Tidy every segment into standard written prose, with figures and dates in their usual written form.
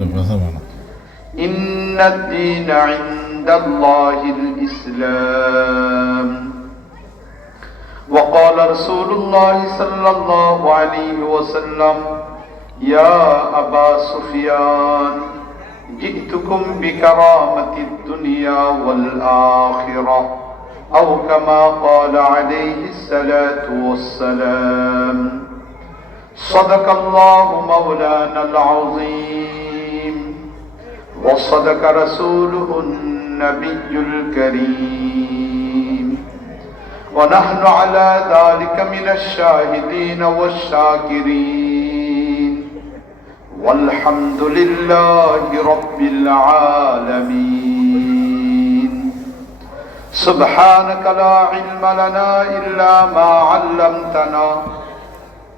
إن الدين عند الله الإسلام وقال رسول الله صلى الله عليه وسلم يا أبا سفيان جئتكم بكرامة الدنيا والآخرة أو كما قال عليه الصلاة والسلام صدق الله مولانا العظيم وصدق رسوله النبي الكريم ونحن على ذلك من الشاهدين والشاكرين والحمد لله رب العالمين سبحانك لا علم لنا إلا ما علمتنا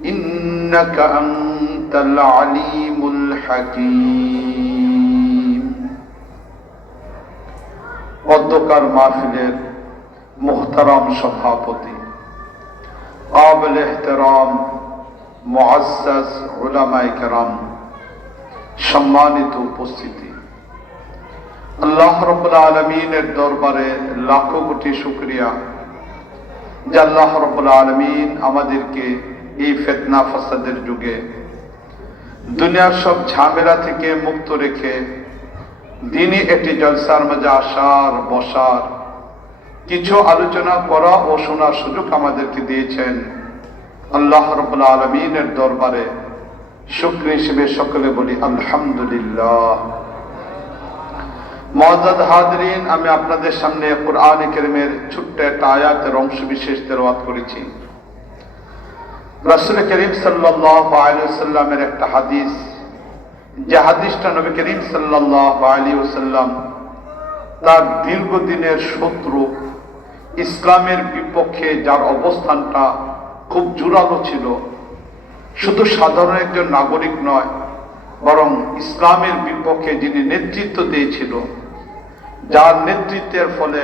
إنك أنت العليم الحكيم অধ্যকার মাহফিলের মুহতারাম সভাপতি কাবিল ইহতিরাম মুআজ্জাজ উলামায়ে কেরাম, সম্মানিত উপস্থিতি, আল্লাহ রাব্বুল আলামিনের দরবারে লাখো কোটি শুকরিয়া যে আল্লাহ রাব্বুল আলামিন আমাদেরকে এই ফিতনা ফাসাদের যুগে দুনিয়ার সব ঝামেলা থেকে মুক্ত রেখে দিনই একটি জলসার মাঝে আসার বসার কিছু আলোচনা করা ও শোনার সুযোগ আমাদেরকে দিয়েছেন। আল্লাহ রাব্বুল আলামিনের দরবারে শুকরিয়া হিসেবে সকলে বলি আলহামদুলিল্লাহ। মুআজ্জাজ হাজরিন, আমি আপনাদের সামনে কোরআনে কারীমের ছোট্ট একটা আয়াতের অংশ বিশেষ তেলাওয়াত করেছি। রাসূল করিম সাল্লাল্লাহু আলাইহি ওয়াসাল্লামের একটা হাদিস, যে হাদিসটা নবী করিম সাল্লাল্লাহু আলাইহি ওয়াসাল্লাম তার দীর্ঘদিনের শত্রু ইসলামের বিপক্ষে যার অবস্থানটা খুব জোরালো ছিল, শুধু সাধারণ একজন নাগরিক নয়, বরং ইসলামের বিপক্ষে যিনি নেতৃত্ব দিয়েছিল, যার নেতৃত্বের ফলে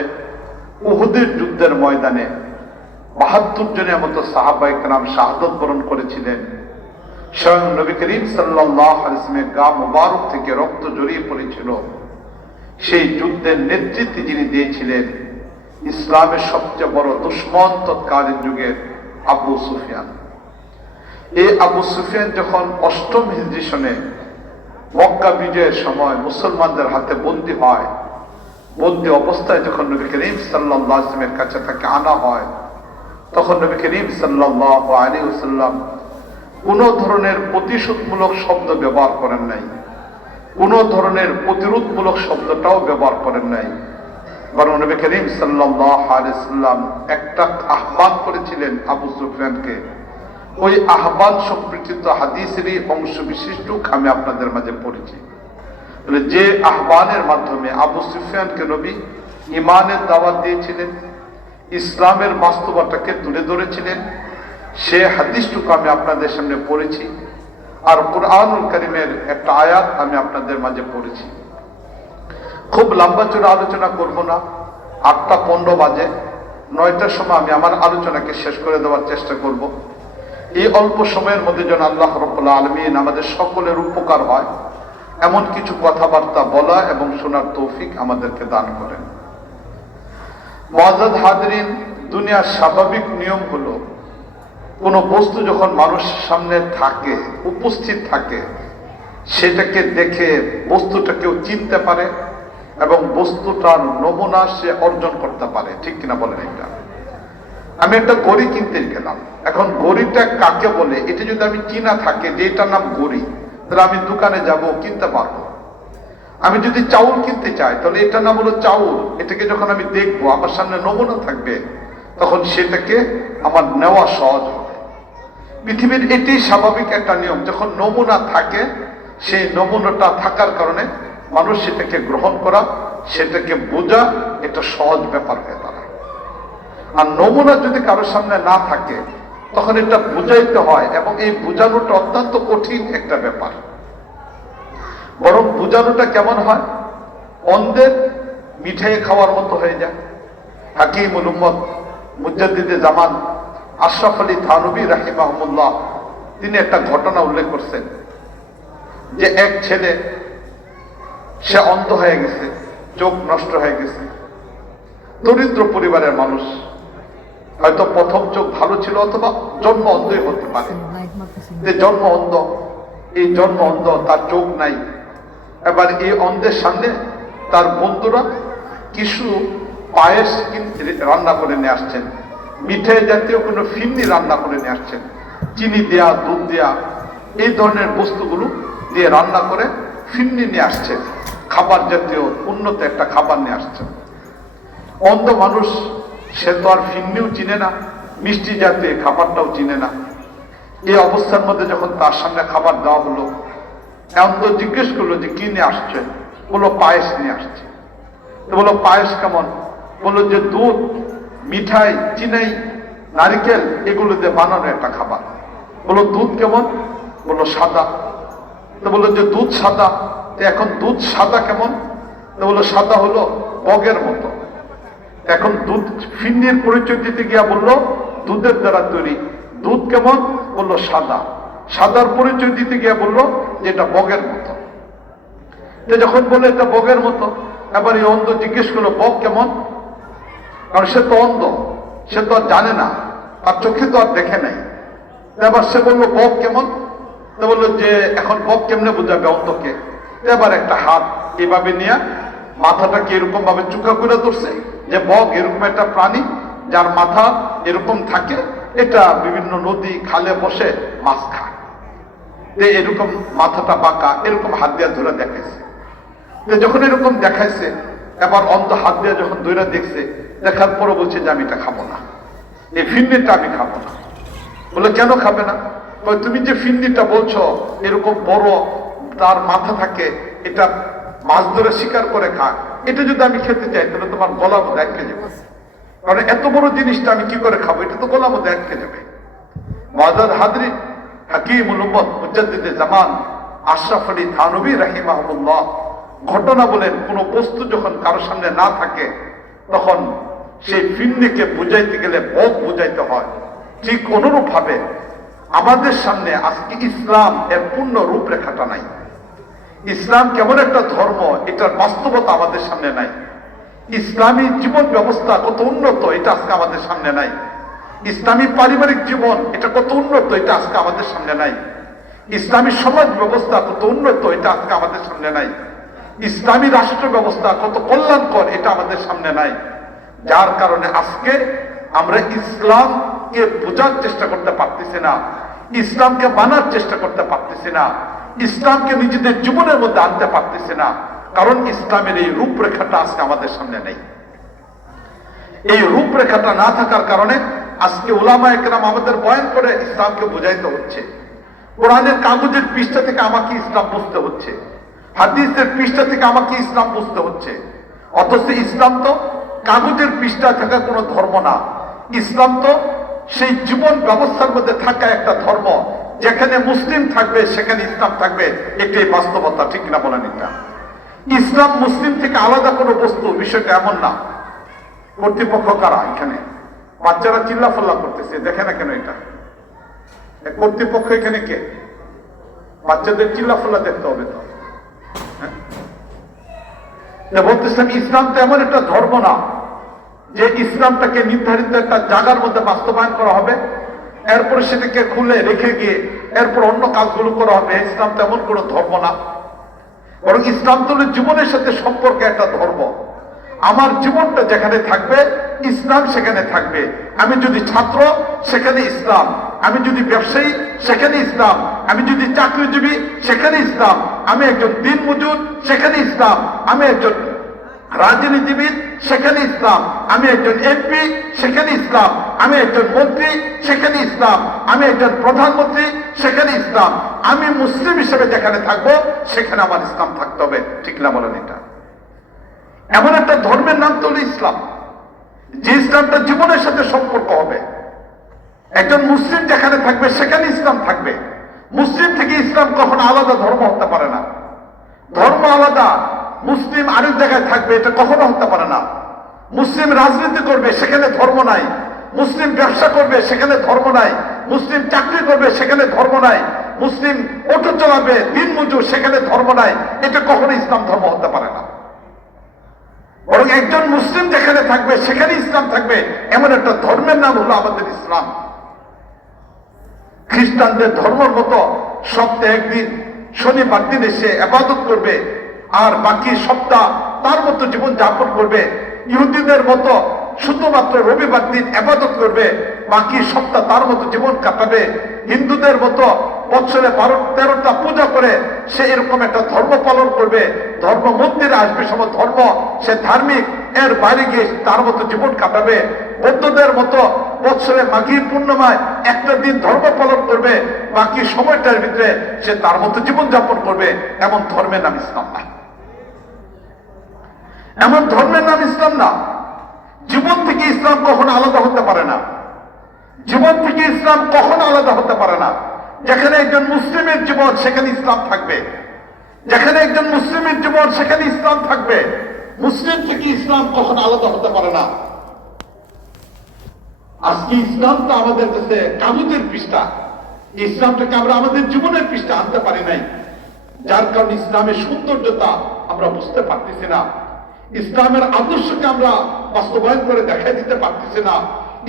উহুদের যুদ্ধের ময়দানে ৭২ জনের মতো সাহাবায়ে কেরাম শাহাদাত বরণ করেছিলেন। স্বয়ং নবী করিম সাল্লাল্লাহু আলাইহি ওয়াসাল্লামের গা মুবারক থেকে রক্ত জড়িয়ে পড়েছিল। সেই যুদ্ধের নেতৃত্ব যিনি দিয়েছিলেন ইসলামের সবচেয়ে বড় দুশমন তৎকালীন যুগের আবু সুফিয়ান। এই আবু সুফিয়ান যখন ৮ম হিজরি সনে মক্কা বিজয়ের সময় মুসলমানদের হাতে বন্দী হয়, বন্দী অবস্থায় যখন নবী করিম সাল্লাল্লাহু আলাইহি ওয়াসাল্লামের কাছে তাকে আনা হয়, তখন নবী করিম সাল্লাল্লাহু আলাইহি ওয়াসাল্লাম কোন ধরনের প্রতিশোধমূলক শব্দ ব্যবহার করেন নাই, কোন ধরনের প্রতিরোধমূলক শব্দটাও ব্যবহার করেন নাই, বরং নবী করিম সাল্লাল্লাহু আলাইহি ওয়াসাল্লাম একটা আহ্বান করেছিলেন আবু সুফিয়ানকে। ওই আহ্বান সম্পর্কিত হাদিসেরই অংশ বিশিষ্ট আমি আপনাদের মাঝে পড়েছি। যে আহ্বানের মাধ্যমে আবু সুফিয়ানকে নবী ঈমানের দাওয়াত দিয়েছিলেন, ইসলামের বাস্তবতাকে তুলে ধরেছিলেন, সে হাদিসটুকু আমি আপনাদের সামনে পড়েছি। আর কুরআনুল কারীমের একটা আয়াত আমি আপনাদের মাঝে পড়েছি। খুব লম্বা চড়া আলোচনা করব না, ৮টা ১৫ বাজে, ৯টার সময় আমি আমার আলোচনাকে শেষ করে দেওয়ার চেষ্টা করব। এই অল্প সময়ের মধ্যে যেন আল্লাহ রাব্বুল আলামিন আমাদের সকলের উপকার হয় এমন কিছু কথাবার্তা বলা এবং শোনার তৌফিক আমাদেরকে দান করেন। মুআজ্জাজ হাজরিন, দুনিয়ার স্বাভাবিক নিয়ম হলো কোন বস্তু যখন মানুষের সামনে থাকে, উপস্থিত থাকে, সেটাকে দেখে বস্তুটা কেউ চিনতে পারে এবং বস্তুটার নমুনা সে অর্জন করতে পারে, ঠিক কিনা বলেন? এটা আমি একটা ঘড়ি কিনতে গেলাম, এখন ঘড়িটা কাকে বলে এটা যদি আমি চিনা থাকে যে এটার নাম ঘড়ি, তাহলে আমি দোকানে যাব, কিনতে পারবো। আমি যদি চাউল কিনতে চাই তাহলে এটার নাম হলো চাউল, এটাকে যখন আমি দেখবো আমার সামনে নমুনা থাকবে তখন সেটাকে আমার নেওয়া সহজ হবে। পৃথিবীর এটি স্বাভাবিক একটা নিয়ম, যখন নমুনা থাকে সেই নমুনাটা থাকার কারণে মানুষ সেটাকে গ্রহণ করা, সেটাকে বোঝা এটা সহজ ব্যাপার হয়ে দাঁড়ায়। আর নমুনা যদি কারোর সামনে না থাকে তখন এটা বুঝাইতে হয় এবং এই বোঝানোটা অত্যন্ত কঠিন একটা ব্যাপার। বরং বোঝানোটা কেমন হয়, অন্ধের মিঠাই খাওয়ার মতো হয়ে যায়। হাকিমুল উম্মত মুজাদ্দিদে জামান আশরাফ আলী থানভী রাহিমাহুল্লাহ তিনি একটা ঘটনা উল্লেখ করছেন যে এক ছেলে সে অন্ধ হয়ে গেছে, চোখ নষ্ট হয়ে গেছে, দরিদ্র পরিবারের মানুষ, হয়তো প্রথম চোখ ভালো ছিল অথবা জন্ম অন্ধই হতে পারে, যে জন্ম অন্ধ, এই জন্ম অন্ধ, তার চোখ নাই। এবার এই অন্ধের সামনে তার বন্ধুরা কিছু পায়েস রান্না করে নিয়ে আসছেন, মিঠাই জাতীয় কোনো ফিরনি রান্না করে নিয়ে আসছেন, চিনি দেয়া, দুধ দেয়া, এই ধরনের বস্তুগুলো দিয়ে রান্না করে ফিরনি নিয়ে আসছে, খাবার জাতীয় উন্নত একটা খাবার নিয়ে আসছে। অন্ধ মানুষ, সে তো আর ফিরনিও চিনে না, মিষ্টি জাতীয় খাবারটাও চিনে না। এই অবস্থার মধ্যে যখন তার সামনে খাবার দেওয়া হলো, অন্ধ জিজ্ঞেস করলো যে কি নিয়ে আসছে? বললো পায়েস নিয়ে আসছে। তো বললো পায়েস কেমন? বললো যে দুধ, মিঠাই, চিনি, নারিকেল এগুলো দিয়ে বানানো একটা খাবার। বললো দুধ কেমন? বললো সাদা। তো বললো যে দুধ সাদা, তো এখন দুধ সাদা কেমন? তো বললো সাদা হলো বগের মতো। এখন দুধ ফিন্নির পরিচয় দিতে গিয়া বললো দুধের দ্বারা তৈরি। দুধ কেমন? বললো সাদা। সাদার পরিচয় দিতে গিয়া বললো যে এটা বগের মতো। যখন বললো এটা বগের মতো, এবার এই অন্ধ জিজ্ঞেস করলো বগ কেমন? কারণ সে তো অন্ধ, সে তো আর জানে না, আর চোখে তো আর দেখে নাই। এবার সে বললো বগ কেমন? তো বললো যে এখন বগ কেমনে বোঝাবে অন্ধকে? এবার একটা হাত এভাবে নিয়ে মাথাটাকে এরকম ভাবে চুকা করে ধরছে যে বগ এরকম একটা প্রাণী যার মাথা এরকম থাকে, এটা বিভিন্ন নদী খালে বসে মাছ খায়, এরকম মাথাটা বাঁকা, এরকম হাত দিয়ে ধরে দেখাইছে। যখন এরকম দেখাইছে, এবার অন্ধ হাত দিয়ে যখন ধরে দেখছে, দেখার পরে বলছে যে আমি এটা খাবো না, এই ফিন্নিটা আমি খাবো না। বলে কেন খাবে না? তুমি যে ফিন্নিটা বলছো এরকম বড় তার মাথা থাকে, এটা মাছ ধরে শিকার করে খায়, এটা যদি আমি খেতে চাই তাহলে তোমার গলার মধ্যে আটকে যাবে, কারণ এত বড় জিনিসটা আমি কি করে খাবো? এটা তো গলার মধ্যে আটকে যাবে। মুআজ্জাজ হাজরিন, হাকিমুল উম্মত মুজাদ্দিদে জামান আশরাফ আলী থানভী রাহিমাহুল্লাহ ঘটনা বলেন, কোন বস্তু যখন কারোর সামনে না থাকে তখন সেই ফিন্নিকে বুঝাইতে গেলে বগ বুঝাইতে হয়। ঠিক অনুরূপ ভাবে আমাদের সামনে আজকে ইসলাম এর পূর্ণ রূপরেখাটা নাই। ইসলাম কেমন একটা ধর্ম, এটার বাস্তবতা আমাদের সামনে নাই। ইসলামী জীবন ব্যবস্থা কত উন্নত, এটা আজকে আমাদের সামনে নাই। ইসলামী পারিবারিক জীবন এটা কত উন্নত, এটা আজকে আমাদের সামনে নাই। ইসলামী সমাজ ব্যবস্থা কত উন্নত, এটা আজকে আমাদের সামনে নাই। ইসলামী রাষ্ট্র ব্যবস্থা কত কল্যাণকর, এটা আমাদের সামনে নাই। যার কারণে আজকে আমরা ইসলামকে বোঝার চেষ্টা করতে পারতেছি না, ইসলামকে মানার চেষ্টা করতে পারতেছি না, ইসলামকে নিজেদের জীবনের মধ্যে আনতে পারতেছি না, কারণ ইসলামের এই রূপরেখাটা আজকে আমাদের সামনে নেই। এই রূপরেখাটা না থাকার কারণে আজকে উলামা একরাম আমাদের বয়ান করে ইসলামকে বোঝাইতে হচ্ছে। কোরআনের কাগজের পৃষ্ঠা থেকে আমাকে ইসলাম বুঝতে হচ্ছে, হাদিসের পৃষ্ঠা থেকে আমাকে ইসলাম বুঝতে হচ্ছে। অথচ ইসলাম তো কাগজের পৃষ্ঠা থাকা কোনো ধর্ম না। ইসলাম তো সেই জীবন ব্যবস্থার মধ্যে থাকা একটা ধর্ম, যেখানে মুসলিম থাকবে সেখানে ইসলাম থাকবে, এটাই বাস্তবতা। ঠিক না বলেন? এটা ইসলাম মুসলিম থেকে আলাদা কোনো বস্তু, বিষয়টা এমন না। কর্তৃপক্ষ কারা? এখানে বাচ্চারা চিল্লাফাল্লা করতেছে, দেখে না কেন? এটা কর্তৃপক্ষ এখানে কে? বাচ্চাদের চিল্লাফাল্লা দেখতে হবে তো। বলতেছিলাম ইসলাম তো এমন একটা ধর্ম না যে ইসলামটাকে নির্ধারিত একটা জায়গার মধ্যে বাস্তবায়ন করা হবে, এরপরে সেটাকে খুলে রেখে গিয়ে এরপর অন্য কাজগুলো করা হবে। ইসলাম তো এমন কোনো ধর্ম না, বরং ইসলাম তো জীবনের সাথে সম্পর্কে একটা ধর্ম। আমার জীবনটা যেখানে থাকবে ইসলাম সেখানে থাকবে। আমি যদি ছাত্র সেখানে ইসলাম, আমি যদি ব্যবসায়ী সেখানে ইসলাম, আমি যদি চাকরিজীবী সেখানে ইসলাম, আমি একজন দিনমজুর সেখানে ইসলাম, আমি একজন রাজনীতিবিদ সেখানে ইসলাম, আমি একজন এমপি সেখানে ইসলাম, আমি একজন মন্ত্রী সেখানে ইসলাম, আমি একজন প্রধানমন্ত্রী সেখানে ইসলাম। আমি মুসলিম হিসেবে যেখানে থাকবো সেখানে আমার ইসলাম থাকতে হবে। ঠিক না বলেন? এটা এমন একটা ধর্মের নাম তো হলো ইসলাম, যে ইসলামটা জীবনের সাথে সম্পর্ক হবে। একজন মুসলিম যেখানে থাকবে সেখানে ইসলাম থাকবে। মুসলিম থেকে ইসলাম কখনো আলাদা ধর্ম হতে পারে না। ধর্ম আলাদা, মুসলিম আরেক জায়গায় থাকবে, এটা কখনো হতে পারে না। মুসলিম রাজনীতি করবে, সেখানে ধর্ম নাই। মুসলিম ব্যবসা করবে, সেখানে ধর্ম নাই। মুসলিম চাকরি করবে, সেখানে ধর্ম নাই। মুসলিম অটো চালাবে, দিন মজুর, সেখানে ধর্ম নাই, এটা কখনো ইসলাম ধর্ম হতে পারে না। বরং একজন মুসলিম যেখানে থাকবে সেখানে ইসলাম থাকবে, এমন একটা ধর্মের নাম হলো আমাদের ইসলাম। খ্রিস্টানদের ধর্মের মতো সপ্তাহে একদিন শনিবার দিন এসে ইবাদত করবে আর বাকি সপ্তাহ তার মতো জীবন যাপন করবে। ইহুদিদের মতো শুধুমাত্র রবিবার দিন ইবাদত করবে, বাকি সপ্তাহ তার মতো জীবন কাটাবে। হিন্দুদের মতো বছরে 12-13টা পূজা করে সে এরকম একটা ধর্ম পালন করবে, ধর্ম মন্দিরে আসবে, সব ধর্ম সে ধার্মিক, এর বাইরে গিয়ে তার মতো জীবন কাটাবে। বৌদ্ধদের মতো বছরে মাঘী পূর্ণিমায় একটা দিন ধর্ম পালন করবে, বাকি সময়টার ভিতরে সে তার মতো জীবন যাপন করবে। এমন ধর্মের নাম ইসলাম না, এমন ধর্মের নাম ইসলাম না। জীবন থেকে ইসলাম কখনো আলাদা হতে পারে না, জীবন থেকে ইসলাম কখনো আলাদা হতে পারে না। যেখানে একজন মুসলিমের জীবন সেখানে ইসলাম থাকবে, যেখানে একজন মুসলিমের জীবন সেখানে ইসলাম থাকবে। মুসলিম থেকে ইসলাম কখনো আলাদা হতে পারে না। আজকে ইসলামটা আমাদের কাছে কাগজের পৃষ্ঠা, ইসলামটাকে আমরা আমাদের জীবনের পৃষ্ঠা আনতে পারি নাই, যার কারণে ইসলামের সৌন্দর্যতা আমরা বুঝতে পারতেছি না, ইসলামের আদর্শকে আমরা বাস্তবায়ন করে দেখাই দিতে পারতেছি না,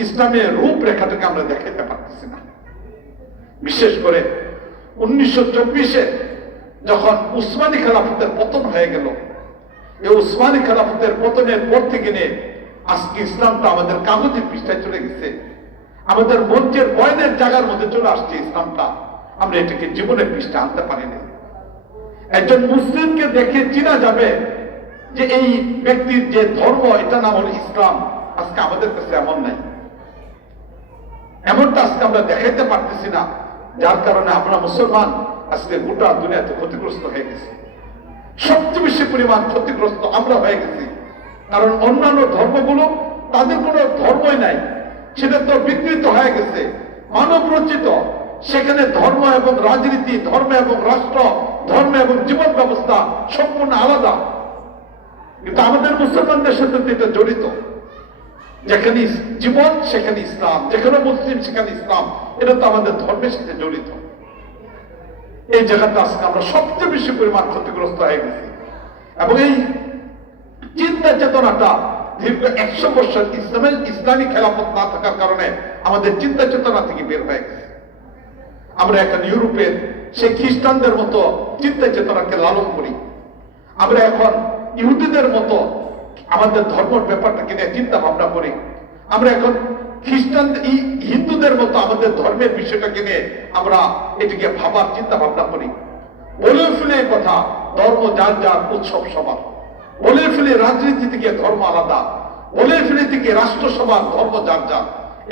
ইসলামের রূপরেখাটাকে আমরা দেখাইতে পারতেছি না। বিশেষ করে 1924-এ যখন উসমানী খেলাফতের পতন হয়ে গেল, এই উসমানী খেলাফতের পতনের পর থেকে নিয়ে আজকে ইসলামটা আমাদের কাগজের পৃষ্ঠায় চলে গেছে, আমাদের মঞ্চের বয়ানের জায়গার মধ্যে চলে আসছে ইসলামটা। আমরা এটাকে জীবনের পৃষ্ঠা আনতে পারিনি। একজন মুসলিমকে দেখে চেনা যাবে যে এই ব্যক্তির যে ধর্ম, এটা নাম হল ইসলাম। আজকে আমাদের কাছে এমন নাই, এমনটা আজকে আমরা দেখাইতে পারতেছি না, যার কারণে আমরা মুসলমান আজকে গোটা দুনিয়াতে ক্ষতিগ্রস্ত হয়ে গেছি। সবচেয়ে বেশি পরিমাণ ক্ষতিগ্রস্ত আমরা হয়ে গেছি, কারণ অন্যান্য ধর্মগুলো তাদের কোনো ধর্মই নাই, সেটা তো বিকৃত হয়ে গেছে, মানব রচিত। সেখানে ধর্ম এবং রাজনীতি, ধর্ম এবং রাষ্ট্র, ধর্ম এবং জীবন ব্যবস্থা সম্পূর্ণ আলাদা। কিন্তু আমাদের মুসলমানদের সাথে এটা জড়িত, যেখানে জীবন সেখানে ইসলাম, যেখানে মুসলিম সেখানে ইসলাম, এটা তো আমাদের ধর্মের সাথে জড়িত। এই জায়গাটা আজকে আমরা সবচেয়ে বেশি পরিমাণ ক্ষতিগ্রস্ত হয়ে গেছি। এবং এই চিন্তা চেতনাটা দীর্ঘ 100 বছর ইসলামী খেলাফত না থাকার কারণে আমাদের চিন্তা চেতনা থেকে বের হয়ে গেছে। আমরা এখন ইউরোপের সেই খ্রিস্টানদের মতো চিন্তা চেতনাকে লালন করি, আমরা এখন ইহুদিদের মতো আমাদের ধর্মের ব্যাপারটাকে নিয়ে চিন্তা ভাবনা করি, আমরা এখন খ্রিস্টান হিন্দুদের মতো আমাদের ধর্মের বিষয়টাকে নিয়ে আমরা এটিকে ভাবার চিন্তা ভাবনা করি। বলে ফেলে কথা, ধর্ম যার যার, উৎসব সবার। বলে ফেলে রাজনীতি থেকে ধর্ম আলাদা, বলে ফেলে থেকে রাষ্ট্রসভার, ধর্ম যার যার,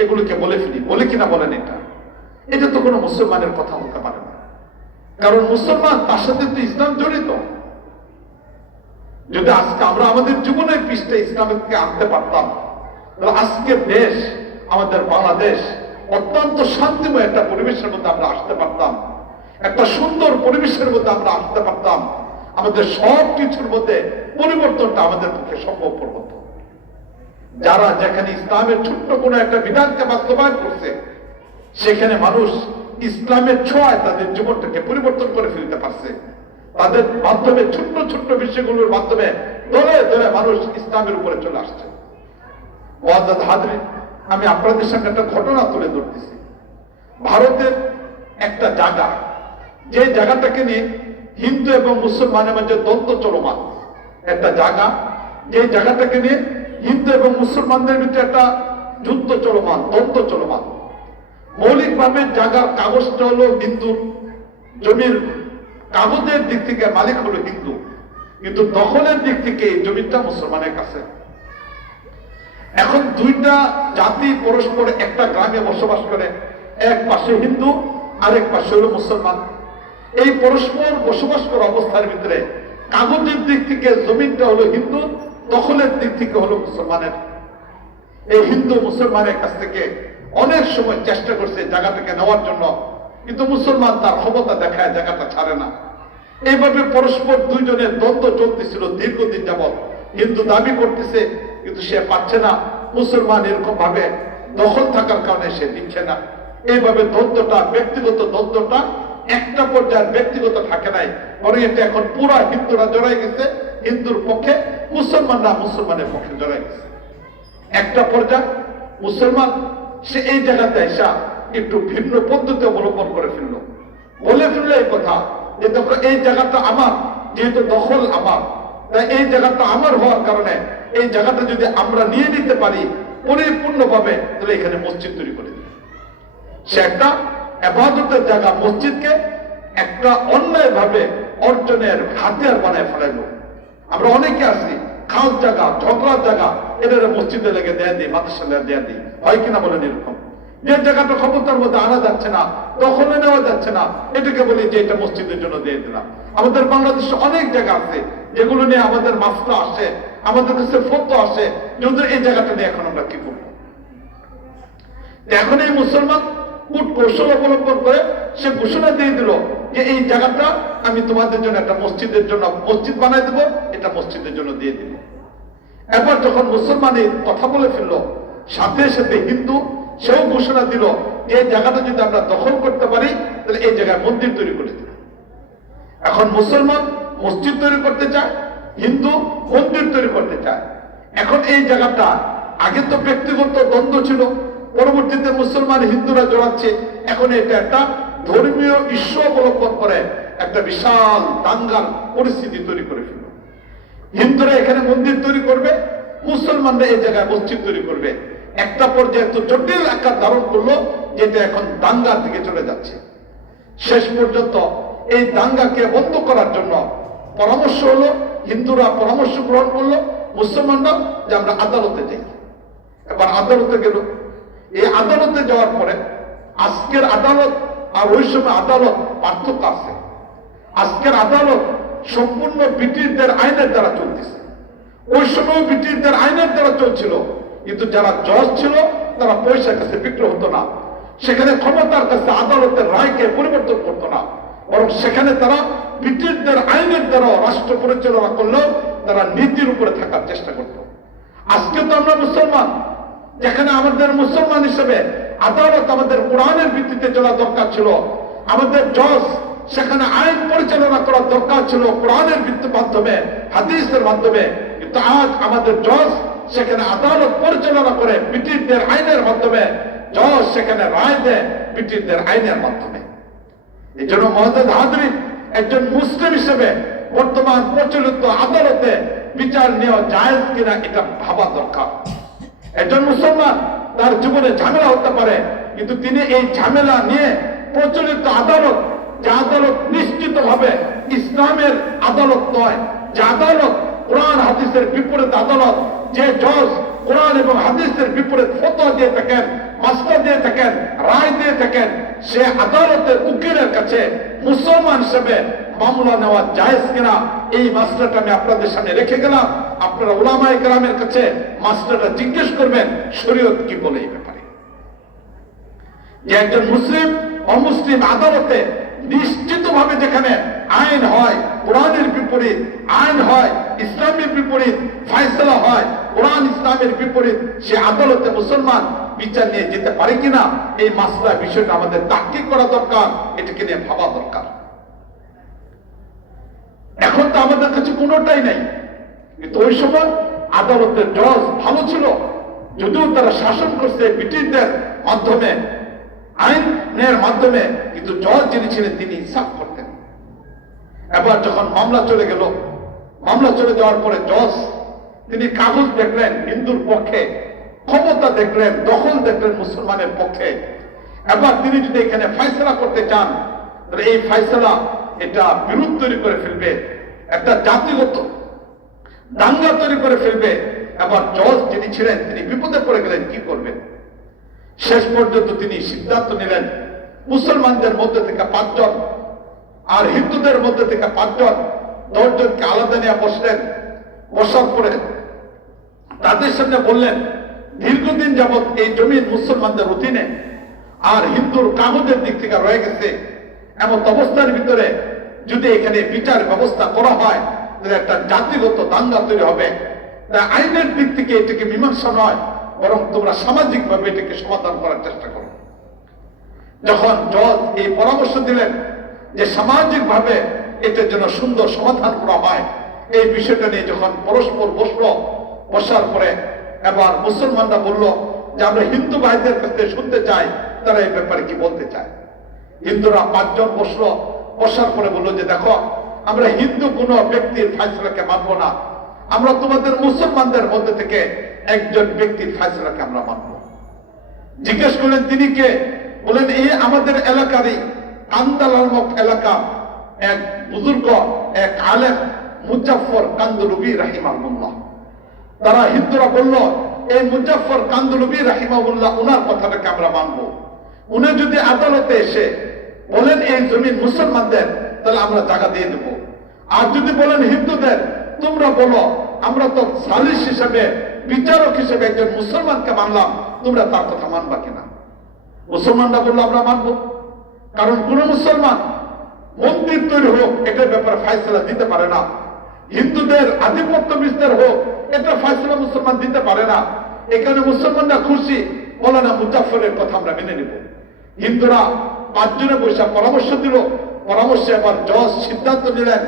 এগুলোকে বলে ফেলি। বলে কিনা বলেন, এটা তো কোনো মুসলমানের কথা হতে পারে না, কারণ মুসলমান তার সাথে তো ইসলাম জড়িত। যদি আজকে আমরা আমাদের জীবনের পৃষ্ঠে ইসলামকে আনতে পারতাম, তাহলে আজকের দেশ, আমাদের বাংলাদেশ অত্যন্ত শান্তিময় একটা পরিবেশের মধ্যে আমরা আসতে পারতাম, একটা সুন্দর পরিবেশের মধ্যে আমরা আসতে পারতাম। আমাদের সব কিছুর মধ্যে পরিবর্তনটা আমাদের পক্ষে সম্ভবপর হতো। যারা যেখানে ইসলামের ছোট্ট কোনো একটা বিধানকে বাস্তবায়ন করছে, সেখানে মানুষ ইসলামের ছোঁয়ায় তাদের জীবনটাকে পরিবর্তন করে ফেলতে পারছে। তাদের মাধ্যমে ছোট্ট ছোট্ট বিষয়গুলোর মাধ্যমে দলে দলে মানুষ ইসলামের উপরে চলে আসছে। ওয়াজাদ হাজরিন, আমি আপনাদের সামনে একটা ঘটনা তুলে ধরতেছি। ভারতের একটা জায়গা, যে জায়গাটাকে নিয়ে হিন্দু এবং মুসলমানের মাঝে দ্বন্দ্ব চলমান, একটা জায়গা, যে জায়গাটাকে নিয়ে হিন্দু এবং মুসলমানদের ভিতরে একটা যুদ্ধ চলমান, দ্বন্দ্ব চলমান। মৌলিকভাবে জায়গার কাগজটা হলো হিন্দু, জমির কাগজের দিক থেকে মালিক হলো হিন্দু, কিন্তু দখলের দিক থেকে এই জমিটা মুসলমানের কাছে। এখন দুইটা জাতি পরস্পর একটা গ্রামে বসবাস করে, এক পাশে হিন্দু, আরেক পাশে হলো মুসলমান। এই পরস্পর বসবাস করা অবস্থার ভিতরে কাগজের দিক থেকে জমিনটা হলো হিন্দু, দখলের দিক থেকে হলো মুসলমানের। এই হিন্দু মুসলমানের কাছ থেকে অনেক সময় চেষ্টা করছে জায়গাটাকে নেওয়ার জন্য, কিন্তু মুসলমান তার ক্ষমতা দেখায় জায়গাটা ছাড়ে না। এইভাবে পরস্পর দুইজনের দ্বন্দ্ব চলতেছিল দীর্ঘদিন যাবৎ। হিন্দু দাবি করতেছে কিন্তু সে পাচ্ছে না, মুসলমান এরকম ভাবে দখল থাকার কারণে সে দিচ্ছে না। এইভাবে দ্বন্দ্বটা, ব্যক্তিগত দ্বন্দ্বটা একটা পর্যায়ের ব্যক্তিগত থাকে নাই, বরং এটা এখন পুরা হিন্দুরা জড়াই গেছে হিন্দুর পক্ষে, মুসলমানরা মুসলমানের পক্ষে জড়াই গেছে। একটা পর্যায়ে মুসলমান সে এই জায়গাতে এসা একটু ভিন্ন পদ্ধতি অবলম্বন করে ফেললো, বলে ফেললো এই কথা যে তোমরা এই জায়গাটা আমার, যেহেতু দখল আমার, তাই এই জায়গাটা আমার হওয়ার কারণে এই জায়গাটা যদি আমরা নিয়ে নিতে পারি পরিপূর্ণভাবে, তাহলে এখানে মসজিদ তৈরি করে দিই। সে একটা ইবাদতের জায়গা মসজিদকে একটা অন্যায় ভাবে অর্জনের হাতিয়ার বানায় ফেলাইল। আমরা অনেকে আছি খাস জায়গা, ঝগড়ার জায়গা, এদের মসজিদে লেগে দেয়া দিই, মাদ্রাসা দেয়া দিই, হয় কিনা বলেন? এরকম যে জায়গাটা ক্ষমতার মধ্যে আনা যাচ্ছে না, দখলে নেওয়া যাচ্ছে না, এটাকে বলি যে এটা মসজিদের জন্য দিয়ে দিলাম। আমাদের বাংলাদেশে অনেক জায়গা আছে যেগুলো নিয়ে আমাদের মাসলা আসে, আমাদের কাছে ফতোয়া আসে, যদি এই জায়গাটা নিয়ে এখন আমরা কি করবো? এখন এই মুসলমান কূট কৌশল অবলম্বন করে সে ঘোষণা দিয়ে দিল যে এই জায়গাটা আমি তোমাদের জন্য একটা মসজিদের জন্য মসজিদ বানাই দেবো, এটা মসজিদের জন্য দিয়ে দিব। এবার যখন মুসলমান এই কথা বলে ফেললো, সাথে সাথে হিন্দু সেও ঘোষণা দিল যে এই জায়গাটা যদি আমরা দখল করতে পারি তাহলে এই জায়গায় মন্দির তৈরি করে দেব। এখন মুসলমান মসজিদ তৈরি করতে চায়, হিন্দু মন্দির তৈরি করতে চায়। এখন এই জায়গাটা আগে তো ব্যক্তিগত দ্বন্দ্ব ছিল, পরবর্তীতে মুসলমান হিন্দুরা জড়াচ্ছে, এখন এটা একটা ধর্মীয় ইস্যু অবলম্বন করে একটা বিশাল দাঙ্গার পরিস্থিতি তৈরি করে ফেলল। হিন্দুরা এখানে মন্দির তৈরি করবে, মুসলমানরা এই জায়গায় মসজিদ তৈরি করবে। একটা পর্যায়ে তো জটিল আকার ধারণ করলো, যেটা এখন দাঙ্গার দিকে চলে যাচ্ছে। শেষ পর্যন্ত এই দাঙ্গাকে বন্ধ করার জন্য পরামর্শ হলো, হিন্দুরা পরামর্শ গ্রহণ করলো, মুসলমানরা যে আমরা আদালতে যাই। এবার আদালতে গেল, এই আদালতে যাওয়ার পরে আজকের আদালত আর ওই সময় আদালত পার্থক্য আছে। আজকের আদালত সম্পূর্ণ ব্রিটিশদের আইনের দ্বারা চলতেছে, ওই সময় ব্রিটিশদের আইনের দ্বারা চলছিল, কিন্তু যারা জজ ছিল তারা পয়সার কাছে বিক্রি হতো না, সেখানে ক্ষমতার কাছে আদালতের রায়কে পরিবর্তন করতো না, বরং সেখানে তারা ব্রিটিশদের আইনের দ্বারা রাষ্ট্র পরিচালনা করলেও তারা নীতির উপরে থাকার চেষ্টা করত। আজকে তো আমরা মুসলমান, যেখানে আমাদের মুসলমান হিসেবে আদালত আমাদের কোরআনের ভিত্তিতে চলা দরকার ছিল, আমাদের জজ সেখানে আইন পরিচালনা করার দরকার ছিল কোরআনের ভিত্তির মাধ্যমে, হাদিসের মাধ্যমে, কিন্তু আজ আমাদের জজ সেখানে আদালত পরিচালনা করে ব্রিটিশদের আইনের মাধ্যমে, জজ সেখানে রায় দেয় ব্রিটিশদের আইনের মাধ্যমে। এই জন্য মুআজ্জাজ হাজরিন, একজন মুসলিম হিসেবে বর্তমান প্রচলিত আদালতে বিচার নেওয়া জায়েজ কিনা এটা ভাবা দরকার। একজন মুসলমান তার জীবনে ঝামেলা হতে পারে, কিন্তু তিনি এই ঝামেলা নিয়ে প্রচলিত আদালত, যে আদালত নিশ্চিত ভাবে ইসলামের আদালত নয়, যে আদালত কোরআন হাদিসের বিপরীত আদালত, যে জজ কোরআন এবং হাদিসের বিপরীত ফতোয়া দিয়ে থাকেন, মাসলা দিয়ে থাকেন, রায় দিয়ে থাকেন, সে আদালতের উকিলের কাছে মুসলমান হিসেবে মামলা নেওয়া জায়েজ কিনা এই মাসলাটা আমি আপনাদের সামনে রেখে গেলাম। আপনারা উলামায়ে কেরামের কাছে মাসলাটা জিজ্ঞেস করবেন শরীয়ত কি বলে এই ব্যাপারে। যে একজন মুসলিম অমুসলিম আদালতে নিশ্চিতভাবে যেখানে আইন হয় কোরআনের বিপরীত, আইন হয় ইসলামের বিপরীত, ফয়সালা হয় কোরআন ইসলামের বিপরীত, সে আদালতে মুসলমান বিচার নিয়ে যেতে পারে কিনা এই মাসলা বিষয়টা আমাদের তাহকিক করা দরকার, এটাকে নিয়ে ভাবা দরকার। এখন তো আমাদের কাছে কোনোটাই নাই, কিন্তু ওই সময় আদালতের জজ ভালো ছিল, যদিও তারা শাসন করছে ব্রিটিশদের মাধ্যমে, আইনের মাধ্যমে, কিন্তু জজ যিনি ছিলেন তিনি ইনসাফ করতেন। এবার যখন মামলা চলে গেল, মামলা চলে যাওয়ার পরে জজ তিনি কাগজ দেখলেন হিন্দুর পক্ষে, ক্ষমতা দেখলেন, দখল দেখলেন মুসলমানের পক্ষে। এবার তিনি যদি এখানে ফয়সালা করতে চান, তাহলে এই ফয়সালা এটা বিরোধ তৈরি করে ফেলবে, একটা জাতিগত দাঙ্গা তৈরি করে ফেলবে। এবার জজ যিনি ছিলেন তিনি বিপদে পড়ে গেলেন, কি করবেন? শেষ পর্যন্ত তিনি সিদ্ধান্ত নিলেন মুসলমানদের মধ্যে থেকে 5 জন আর হিন্দুদের মধ্যে থেকে 5 জন, 10 জনকে আলাদা নিয়ে বসলেন। বসার পরে তাদের সামনে বললেন, দীর্ঘদিন যাবৎ এই জমিন মুসলমানদের অধীনে আর হিন্দুর কাগজের দিক থেকে রয়ে গেছে, এমন অবস্থার ভিতরে যদি এখানে বিচার ব্যবস্থা করা হয় তাহলে একটা জাতিগত দাঙ্গা তৈরি হবে। তাই আইনের দিক থেকে এটাকে মীমাংসা নয়, বরং তোমরা সামাজিক ভাবে এটাকে সমাধান করার চেষ্টা করো। যখন জজ এই পরামর্শ দিলেন, যে সামাজিক ভাবে এটার জন্য সুন্দর সমাধান করা হয়। এই বিষয়টা নিয়ে যখন পরস্পর বসলো, বসার পরে এবার মুসলমানরা বলল যে আমরা হিন্দু ভাইদের কাছে শুনতে চাই তারা এই ব্যাপারে কি বলতে চায়। হিন্দুরা 5 জন বসলো, বসার পরে বললো যে দেখো, আমরা হিন্দু কোন ব্যক্তির ফয়সালাকে মানবো না, আমরা তোমাদের মুসলমানদের মধ্যে থেকে একজন ব্যক্তির ফয়সালাকে আমরা মানবো। জিজ্ঞেস করলেন তিনি কে? বলেন এই আমাদের এলাকারই কান্দাল নামক এলাকা এক বুজুর্গ, এক আলেম মুজাফফর কান্দলুবি রাহিমাহুল্লাহ। তারা হিন্দুরা বলল এই মুজাফফর কান্দলুবি রাহিমাহুল্লাহ উনার কথাটাকে আমরা মানবো। উনি যদি আদালতে এসে বলেন এই জমিন মুসলমানদের, তাহলে আমরা জায়গা দিয়ে দেব। আর যদি বলেন হিন্দুদের, তোমরা বলো আমরা তো সালিস হিসেবে, বিচারক হিসেবে একজন মুসলমানকে মানলাম, তোমরা তার কথা মানবা কিনা? মুসলমানরা বললো আমরা মানবো, কারণ কোন মুসলমান মন্দির তৈরি হোক এটার ব্যাপারে ফয়সালা দিতে পারে না, হিন্দুদের আধিপত্য বিস্তার হোক এটা ফয়সালা মুসলমান দিতে পারে না। এখানে মুসলমানরা খুশি, মৌলানা মুজাফফরের কথা আমরা মেনে নেব। হিন্দুরা 5 জনে বসে পরামর্শ দিল, পরামর্শে এবার জজ সিদ্ধান্ত নিলেন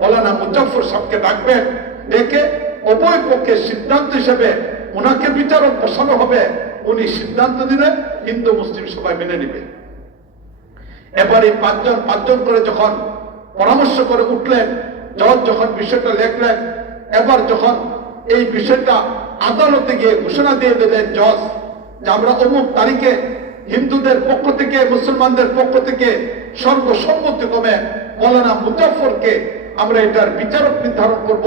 মৌলানা মুজাফফর সাহেবকে ডাকবেন, ডেকে উভয় পক্ষের সিদ্ধান্ত হিসেবে ওনাকে বিচারক বসানো হবে। উনি সিদ্ধান্ত দিলেন, হিন্দু মুসলিম সবাই মেনে নেবে। এবার এই 5 জন করে যখন পরামর্শ করে উঠলেন, জজ যখন বিষয়টা লেখলেন, এবার যখন এই বিষয়টা আদালতে গিয়ে ঘোষণা দিয়ে দিলেন জজ যে আমরা অমুক তারিখে হিন্দুদের পক্ষ থেকে মুসলমানদের পক্ষ থেকে সর্বসম্মতিক্রমে মৌলানা মুজাফফরকে আমরা এটার বিচারক নির্ধারণ করব,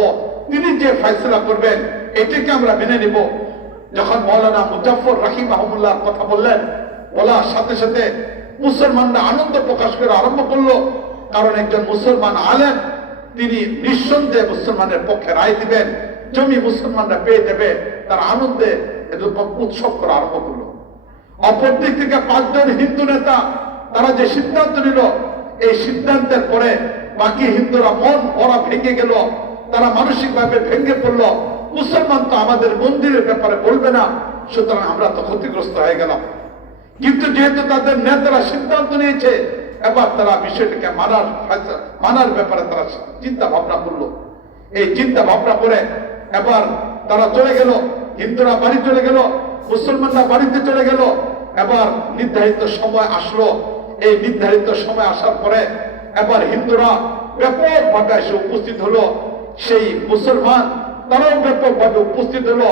তিনি যে ফয়সালা করবেন এটাকে আমরা মেনে নিব। যখন মৌলানা মুজাফফর রাহিমাহুল্লাহর কথা বললেন, বলার সাথে সাথে মুসলমানরা আনন্দ প্রকাশ করে আরম্ভ করলো, কারণ একজন মুসলমান আলেম তিনি নিঃসন্দেহে মুসলমানের পক্ষে রায় দিবেন, জমি মুসলমানরা পেয়ে যাবে, তার আনন্দে উৎসব করা আরম্ভ করলো। অপরদিক থেকে 5 জন হিন্দু নেতা তারা যে সিদ্ধান্ত নিল, এই সিদ্ধান্তের পরে বাকি হিন্দুরা মন ভরা ভেঙে গেল, তারা মানসিকভাবে ভেঙে পড়ল। মুসলমান তো আমাদের মন্দিরের ব্যাপারে বলবে না, সুতরাং আমরা তো ক্ষতিগ্রস্ত হয়ে গেলাম। কিন্তু যেহেতু তাদের নেতারা সিদ্ধান্ত নিয়েছে, এবার তারা বিষয়টাকে মানার ব্যাপারে তারা চিন্তা ভাবনা করলো। এই চিন্তা ভাবনা করে এবার তারা চলে গেল, হিন্দুরা বাড়ি চলে গেল, মুসলমানরা বাড়িতে চলে গেল। এবার নির্ধারিত সময় আসলো। এই নির্ধারিত সময় আসার পরে এবার হিন্দুরা ব্যাপকভাবে এসে উপস্থিত হলো, সেই মুসলমান তারাও ব্যাপকভাবে উপস্থিত হলো।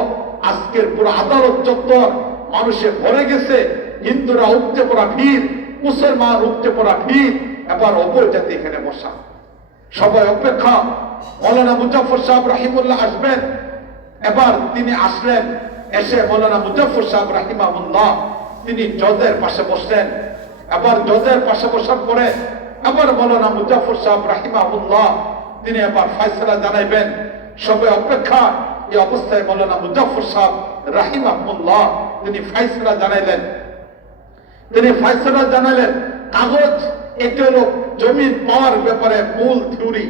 আজকের পুরো আদালত চত্বর মানুষে ভরে গেছে, হিন্দুরা উপচে পড়া ভিড়, মুসলমান উপচে পড়া ভিড়। এবার অপর জাতি এখানে বসা, সবাই অপেক্ষা মৌলানা মুজাফফর সাহেব রাহিমাহুল্লাহ আসবেন। এবার তিনি আসলেন, এসে মৌলানা মুজাফফর সাহেব রাহিমাহুল্লাহ তিনি জজের পাশে বসলেন। এবার জজের পাশে বসার পরে আবার মৌলানা মুজাফফর সাহেব রাহিমাহুল্লাহ তিনি এবার ফয়সালা জানাইবেন। সবাই অপেক্ষা। এই অবস্থায় মৌলানা মুজাফফর সাহেব রাহিমাহুল্লাহ তিনি ফয়সালা জানাইলেন। তিনি ফয়সালা জানালেন কাগজ, এটি হলো জমি পাওয়ার ব্যাপারে মূল থিওরি,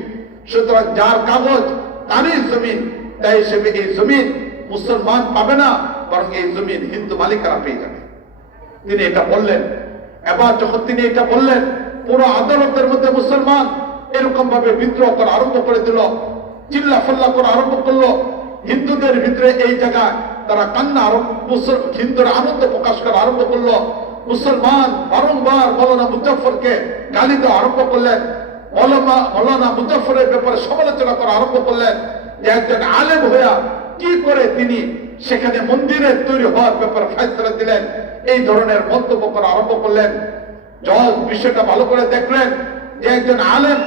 সুতরাং যার কাগজ তারই জমিন, তাই হিসেবে এই জমিন মুসলমান পাবে না, বরং এই জমিন হিন্দু মালিকারা পেয়ে যাবে। তিনি এটা বললেন। এবার যখন তিনি এটা বললেন, পুরো আদালতের মধ্যে মুসলমান এরকম ভাবে বিদ্রোহ করা আরম্ভ করে দিল, চিল্লা ফাল্লা করা আরম্ভ করলো। হিন্দুদের ভিতরে এই জায়গায় তারা কান্না হিন্দুরা আনন্দ প্রকাশ করা আরম্ভ করলো। মুসলমান বারংবার মৌলানা মুজাফফরকে গালি দেওয়া আরম্ভ করলেন, মৌলানা মুজাফফরের ব্যাপারে সমালোচনা করা আরম্ভ করলেন যে একজন আলেম হইয়া কি করে তিনি সেখানে মন্দিরের তৈরি হওয়ার ব্যাপারে ফয়সালা দিলেন, এই ধরনের মন্তব্য করা আরম্ভ করলেন। জজ বিষয়টা ভালো করে দেখলেন যে একজন আলেম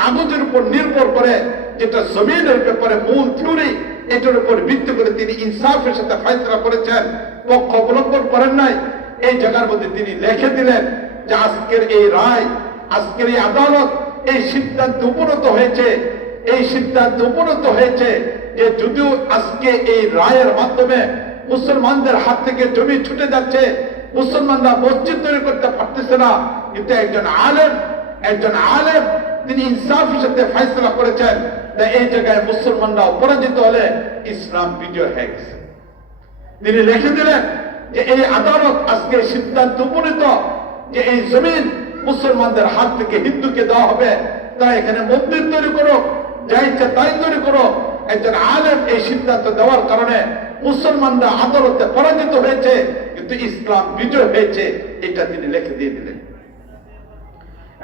কাগজের উপর নির্ভর করে, যেটা জমিনের ব্যাপারে মূল থিওরি, এটার উপর ভিত্তি করে তিনি ইনসাফের সাথে ফয়সালা করেছেন, পক্ষ অবলম্বন করেন নাই। এই জায়গার মধ্যে তিনি লিখে দিলেন যে আজকের এই রায়, আজকের এই আদালত এই সিদ্ধান্তে উপনীত হয়েছে, এই সিদ্ধান্তে উপনীত হয়েছে যে যদিও আজকে এই রায়ের মাধ্যমে মুসলমানদের হাত থেকে জমি ছুটে যাচ্ছে, মুসলমানরা মসজিদ তৈরি করতে পারতেছে না, কিন্তু একজন আলেম তিনি ইনসাফের সাথে ফয়সালা করেছেন। তাই এই জায়গায় মুসলমানরা পরাজিত হলে ইসলাম বিজয় হয়ে গেছে। তিনি লিখে দিলেন যে এই আদালত আজকে সিদ্ধান্ত উপনীত যে এই জমিন মুসলমানদের হাত থেকে হিন্দুকে দেওয়া হবে, তাই এখানে মন্দির তৈরি করো, যা ইচ্ছা তাই তৈরি করো। একজন আলেম এই সিদ্ধান্ত দেওয়ার কারণে মুসলমানরা আদালতে পরাজিত হয়েছে, কিন্তু ইসলাম বিজয় হয়েছে, এটা তিনি লিখে দিয়ে দিলেন।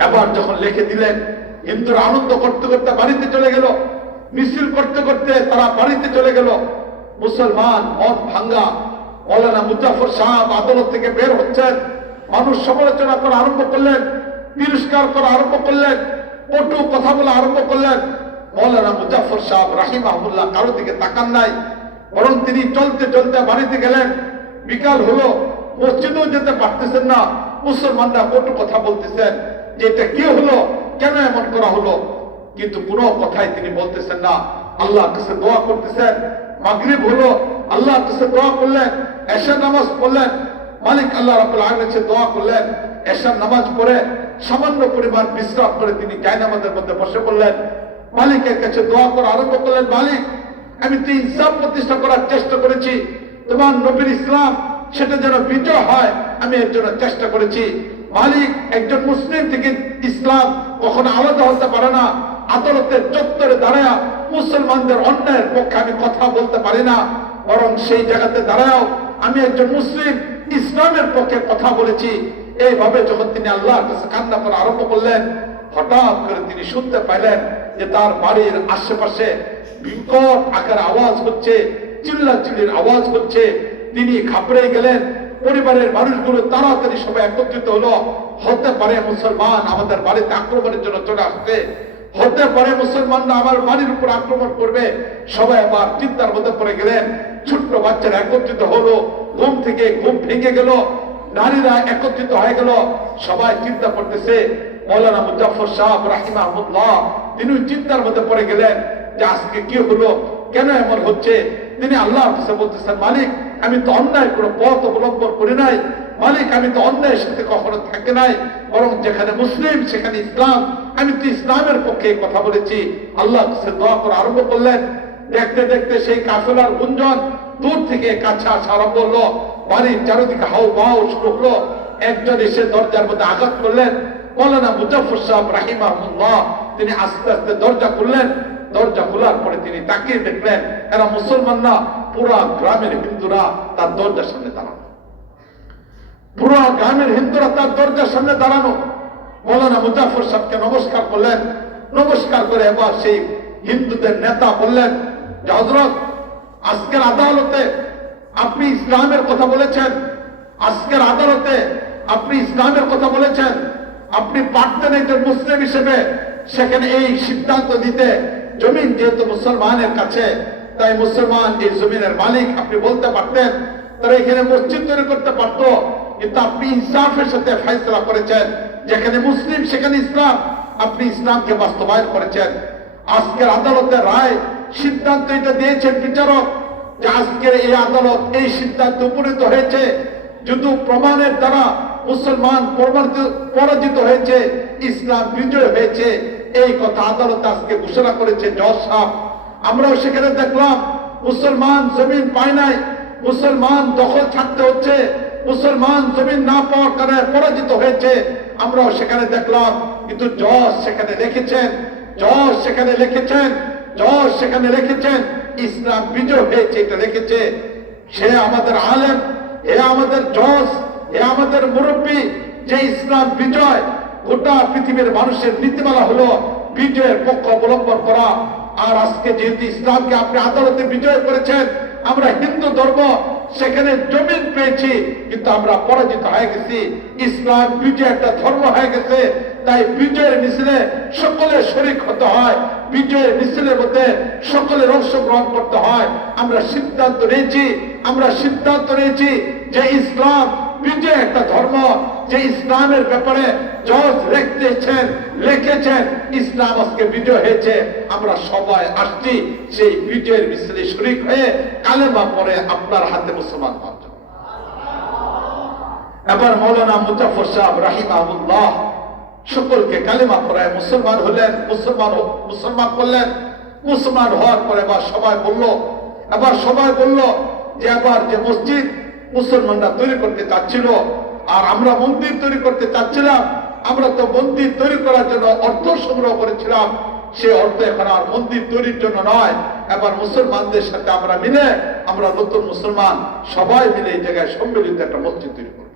এবার যখন লিখে দিলেন, হিন্দুরা আনন্দ করতে করতে বাড়িতে চলে গেল, মিছিল করতে করতে তারা বাড়িতে চলে গেল। মুসলমান মন ভাঙ্গা। মৌলানা মুজাফর সাহেব আদালত থেকে বের হচ্ছেন, মানুষ সমালোচনা করা আরম্ভ করলেন, তিরস্কার করা আরম্ভ করলেন, কটু কথা বলা আরম্ভ করলেন। মৌলানা মুজাফর সাহেব রাহিমাহুল্লাহ কারো দিকে তাকান নাই, বরং তিনি চলতে চলতে বাড়িতে গেলেন। বিকাল হলো, মসজিদেও যেতে পারতেছেন না, মুসলমানরা কটু কথা বলতেছেন যে এটা কি হলো, কেন এমন করা হলো, কিন্তু কোনো কথাই তিনি বলতেছেন না। আল্লাহর কাছে দোয়া করতেছেন। মাগরিব হলো, আল্লাহর কাছে দোয়া করলেন, এশার নামাজ পড়লেন, মালিক আল্লাহ রাব্বুল আলামিনের কাছে দোয়া করলেন। এশার নামাজ পড়ে সামান্য পরিমাণ বিশ্রাম করে তিনি জায়নামাজের মধ্যে বসে পড়লেন। মালিকের কাছে দোয়া করা আরম্ভ করলেন, মালিক আমি তো ইনসাফ প্রতিষ্ঠা করার চেষ্টা করেছি, তোমার নবীর ইসলাম সেটা যেন বিজয় হয়, আমি এর জন্য চেষ্টা করেছি। মালিক, একজন মুসলিম থেকে ইসলাম কখনো আলাদা হতে পারে না। আদালতের চত্বরে দাঁড়ায় মুসলমানদের অন্যায়ের পক্ষে আমি কথা বলতে পারি না, বরং সেই জায়গাতে দাঁড়াও আমি একজন মুসলিম, ইসলামের পক্ষে কথা বলেছি। এইভাবে যখন তিনি আল্লাহর কাছে কান্না করা আরম্ভ করলেন, হঠাৎ করে তিনি শুনতে পাইলেন যে তার বাড়ির আশেপাশে বিকট আকার আওয়াজ হচ্ছে, চিল্লাচিল্লির আওয়াজ হচ্ছে। তিনি ঘাবড়ে গেলেন। পরিবারের মানুষগুলো তাড়াতাড়ি সবাই একত্রিত হলো। হতে পারে মুসলমান আমাদের বাড়িতে আক্রমণের জন্য চলে আসছে, হতে পারে মুসলমানরা আমার বাড়ির উপর আক্রমণ করবে। সবাই আবার চিন্তার মধ্যে পড়ে গেলেন। ছোট্ট বাচ্চারা একত্রিত হলো, ঘুম থেকে ঘুম ভেঙে গেল, নারীরা একত্রিত হয়ে গেল। সবাই চিন্তা করতেছে। মৌলানা মুজাফর সাহেব রাহিমাহুল্লাহ তিনি চিন্তার মধ্যে পড়ে গেলেন যে আজকে কি হলো, কেন এমন হচ্ছে। তিনি আল্লাহর কাছে বলতেছেন, মালিক আমি তো অন্যায় কোনো পথ অবলম্বন করি নাই, মালিক আমি তো অন্যায়ের সাথে কখনো থাকে নাই, বরং যেখানে মুসলিম সেখানে ইসলাম, আমি তো ইসলামের পক্ষে কথা বলেছি। আল্লাহর কাছে দোয়া করা আরম্ভ করলেন। দেখতে দেখতে সেই কাফেলার গুঞ্জন দূর থেকে কাছে আসা আরম্ভ হলো। বাড়ির চারিদিকে হাউ বাউ শুরু হলো। একজন এসে দরজার মধ্যে আঘাত করলেন। মৌলানা মুজাফর সাহেব রাহিমাহুল্লাহ তিনি আস্তে আস্তে দরজা খুললেন। দরজা খোলার পরে তিনি তাকিয়ে দেখলেন এরা মুসলমান না, পুরা গ্রামের হিন্দুরা তার দরজার সামনে দাঁড়ানো। পুরা গ্রামের হিন্দুরা তার দরজার সামনে দাঁড়ানো। মৌলানা মুজাফর সাহেবকে নমস্কার করলেন। নমস্কার করে এবার সেই হিন্দুদের নেতা বললেন যে হযরত, আজকের আদালতে আপনি ইসলামের কথা বলেছেন, আজকের আদালতে আপনি ইসলামের কথা বলেছেন। আপনি পারতেন একজন মুসলিম হিসেবে সেখানে এই সিদ্ধান্ত দিতে, জমিন যেহেতু মুসলমানের কাছে, তাই মুসলমান এই জমিনের মালিক আপনি বলতে পারতেন, তারা এখানে মসজিদ তৈরি করতে পারত। কিন্তু আপনি ইনসাফের সাথে ফয়সালা করেছেন, যেখানে মুসলিম সেখানে ইসলাম, আপনি ইসলামকে বাস্তবায়ন করেছেন। আজকের আদালতের রায় সিদ্ধান্ত এটা দিয়েছেন বিচারক যে আজকের এই আদালত এই সিদ্ধান্ত উপনীত হয়েছে, যদি প্রমাণের দ্বারা মুসলমান পরাজিত হয়েছে, ইসলাম বিজয় হয়েছে, এই কথা আদালত আজকে ঘোষণা করেছে জজ সাহেব। আমরাও সেখানে দেখলাম মুসলমান জমিন পায় নাই, মুসলমান দখল ছাড়তে হচ্ছে, মুসলমান জমিন না পাওয়ার কারণে পরাজিত হয়েছে, আমরাও সেখানে দেখলাম। কিন্তু জজ সেখানে লিখেছেন, জজ সেখানে লিখেছেন, জজ সেখানে লিখেছেন ইসলাম বিজয় হয়েছে, এটা লিখেছে। সে আমাদের আলেম, এ আমাদের জজ, এ আমাদের মুরব্বী, যে ইসলাম বিজয়। গোটা পৃথিবীর মানুষের নীতিমালা হলো বিজয়ের পক্ষ অবলম্বন করা। আর আজকে যেহেতু ইসলামকে আপনি আদালতে বিজয় করেছেন, আমরা হিন্দু ধর্ম সেখানে জমিন পেয়েছি, কিন্তু আমরা পরাজিত হয়ে গেছি। ইসলাম বিজয় একটা ধর্ম হয়ে গেছে, তাই বিজয়ের মিছিলে সকলে শরীক হতে হয়, বিজয়ের মিছিলের মধ্যে সকলের অংশগ্রহণ করতে হয়। আমরা সিদ্ধান্ত নিয়েছি যে ইসলাম বিজয় একটা ধর্ম, যে ইসলামের ব্যাপারে জজ লিখেছেন ইসলাম আজকে বিজয় হয়েছে। আমরা সবাই আসছি সেই বিজয়ের মিছিলে শরীক হয়ে কালেমা পড়ে আপনার হাতে মুসলমান হওয়ার জন্য। এবার মৌলানা মুজাফর সাহেব রাহিমাহুল্লাহ সকলকে কালেমা পড়ায় মুসলমান হলেন, মুসলমান করলেন। মুসলমান হওয়ার পরে এবার সবাই বলল যে এবার যে মসজিদ মুসলমানরা তৈরি করতে চাচ্ছিল, আর আমরা মন্দির তৈরি করতে চাচ্ছিলাম, আমরা তো মন্দির তৈরি করার জন্য অর্থ সংগ্রহ করেছিলাম, সে অর্থ এখন আর মন্দির তৈরির জন্য নয়। এবার মুসলমানদের সাথে আমরা মিলে, আমরা নতুন মুসলমান সবাই মিলে এই জায়গায় সম্মিলিত একটা মসজিদ তৈরি করব।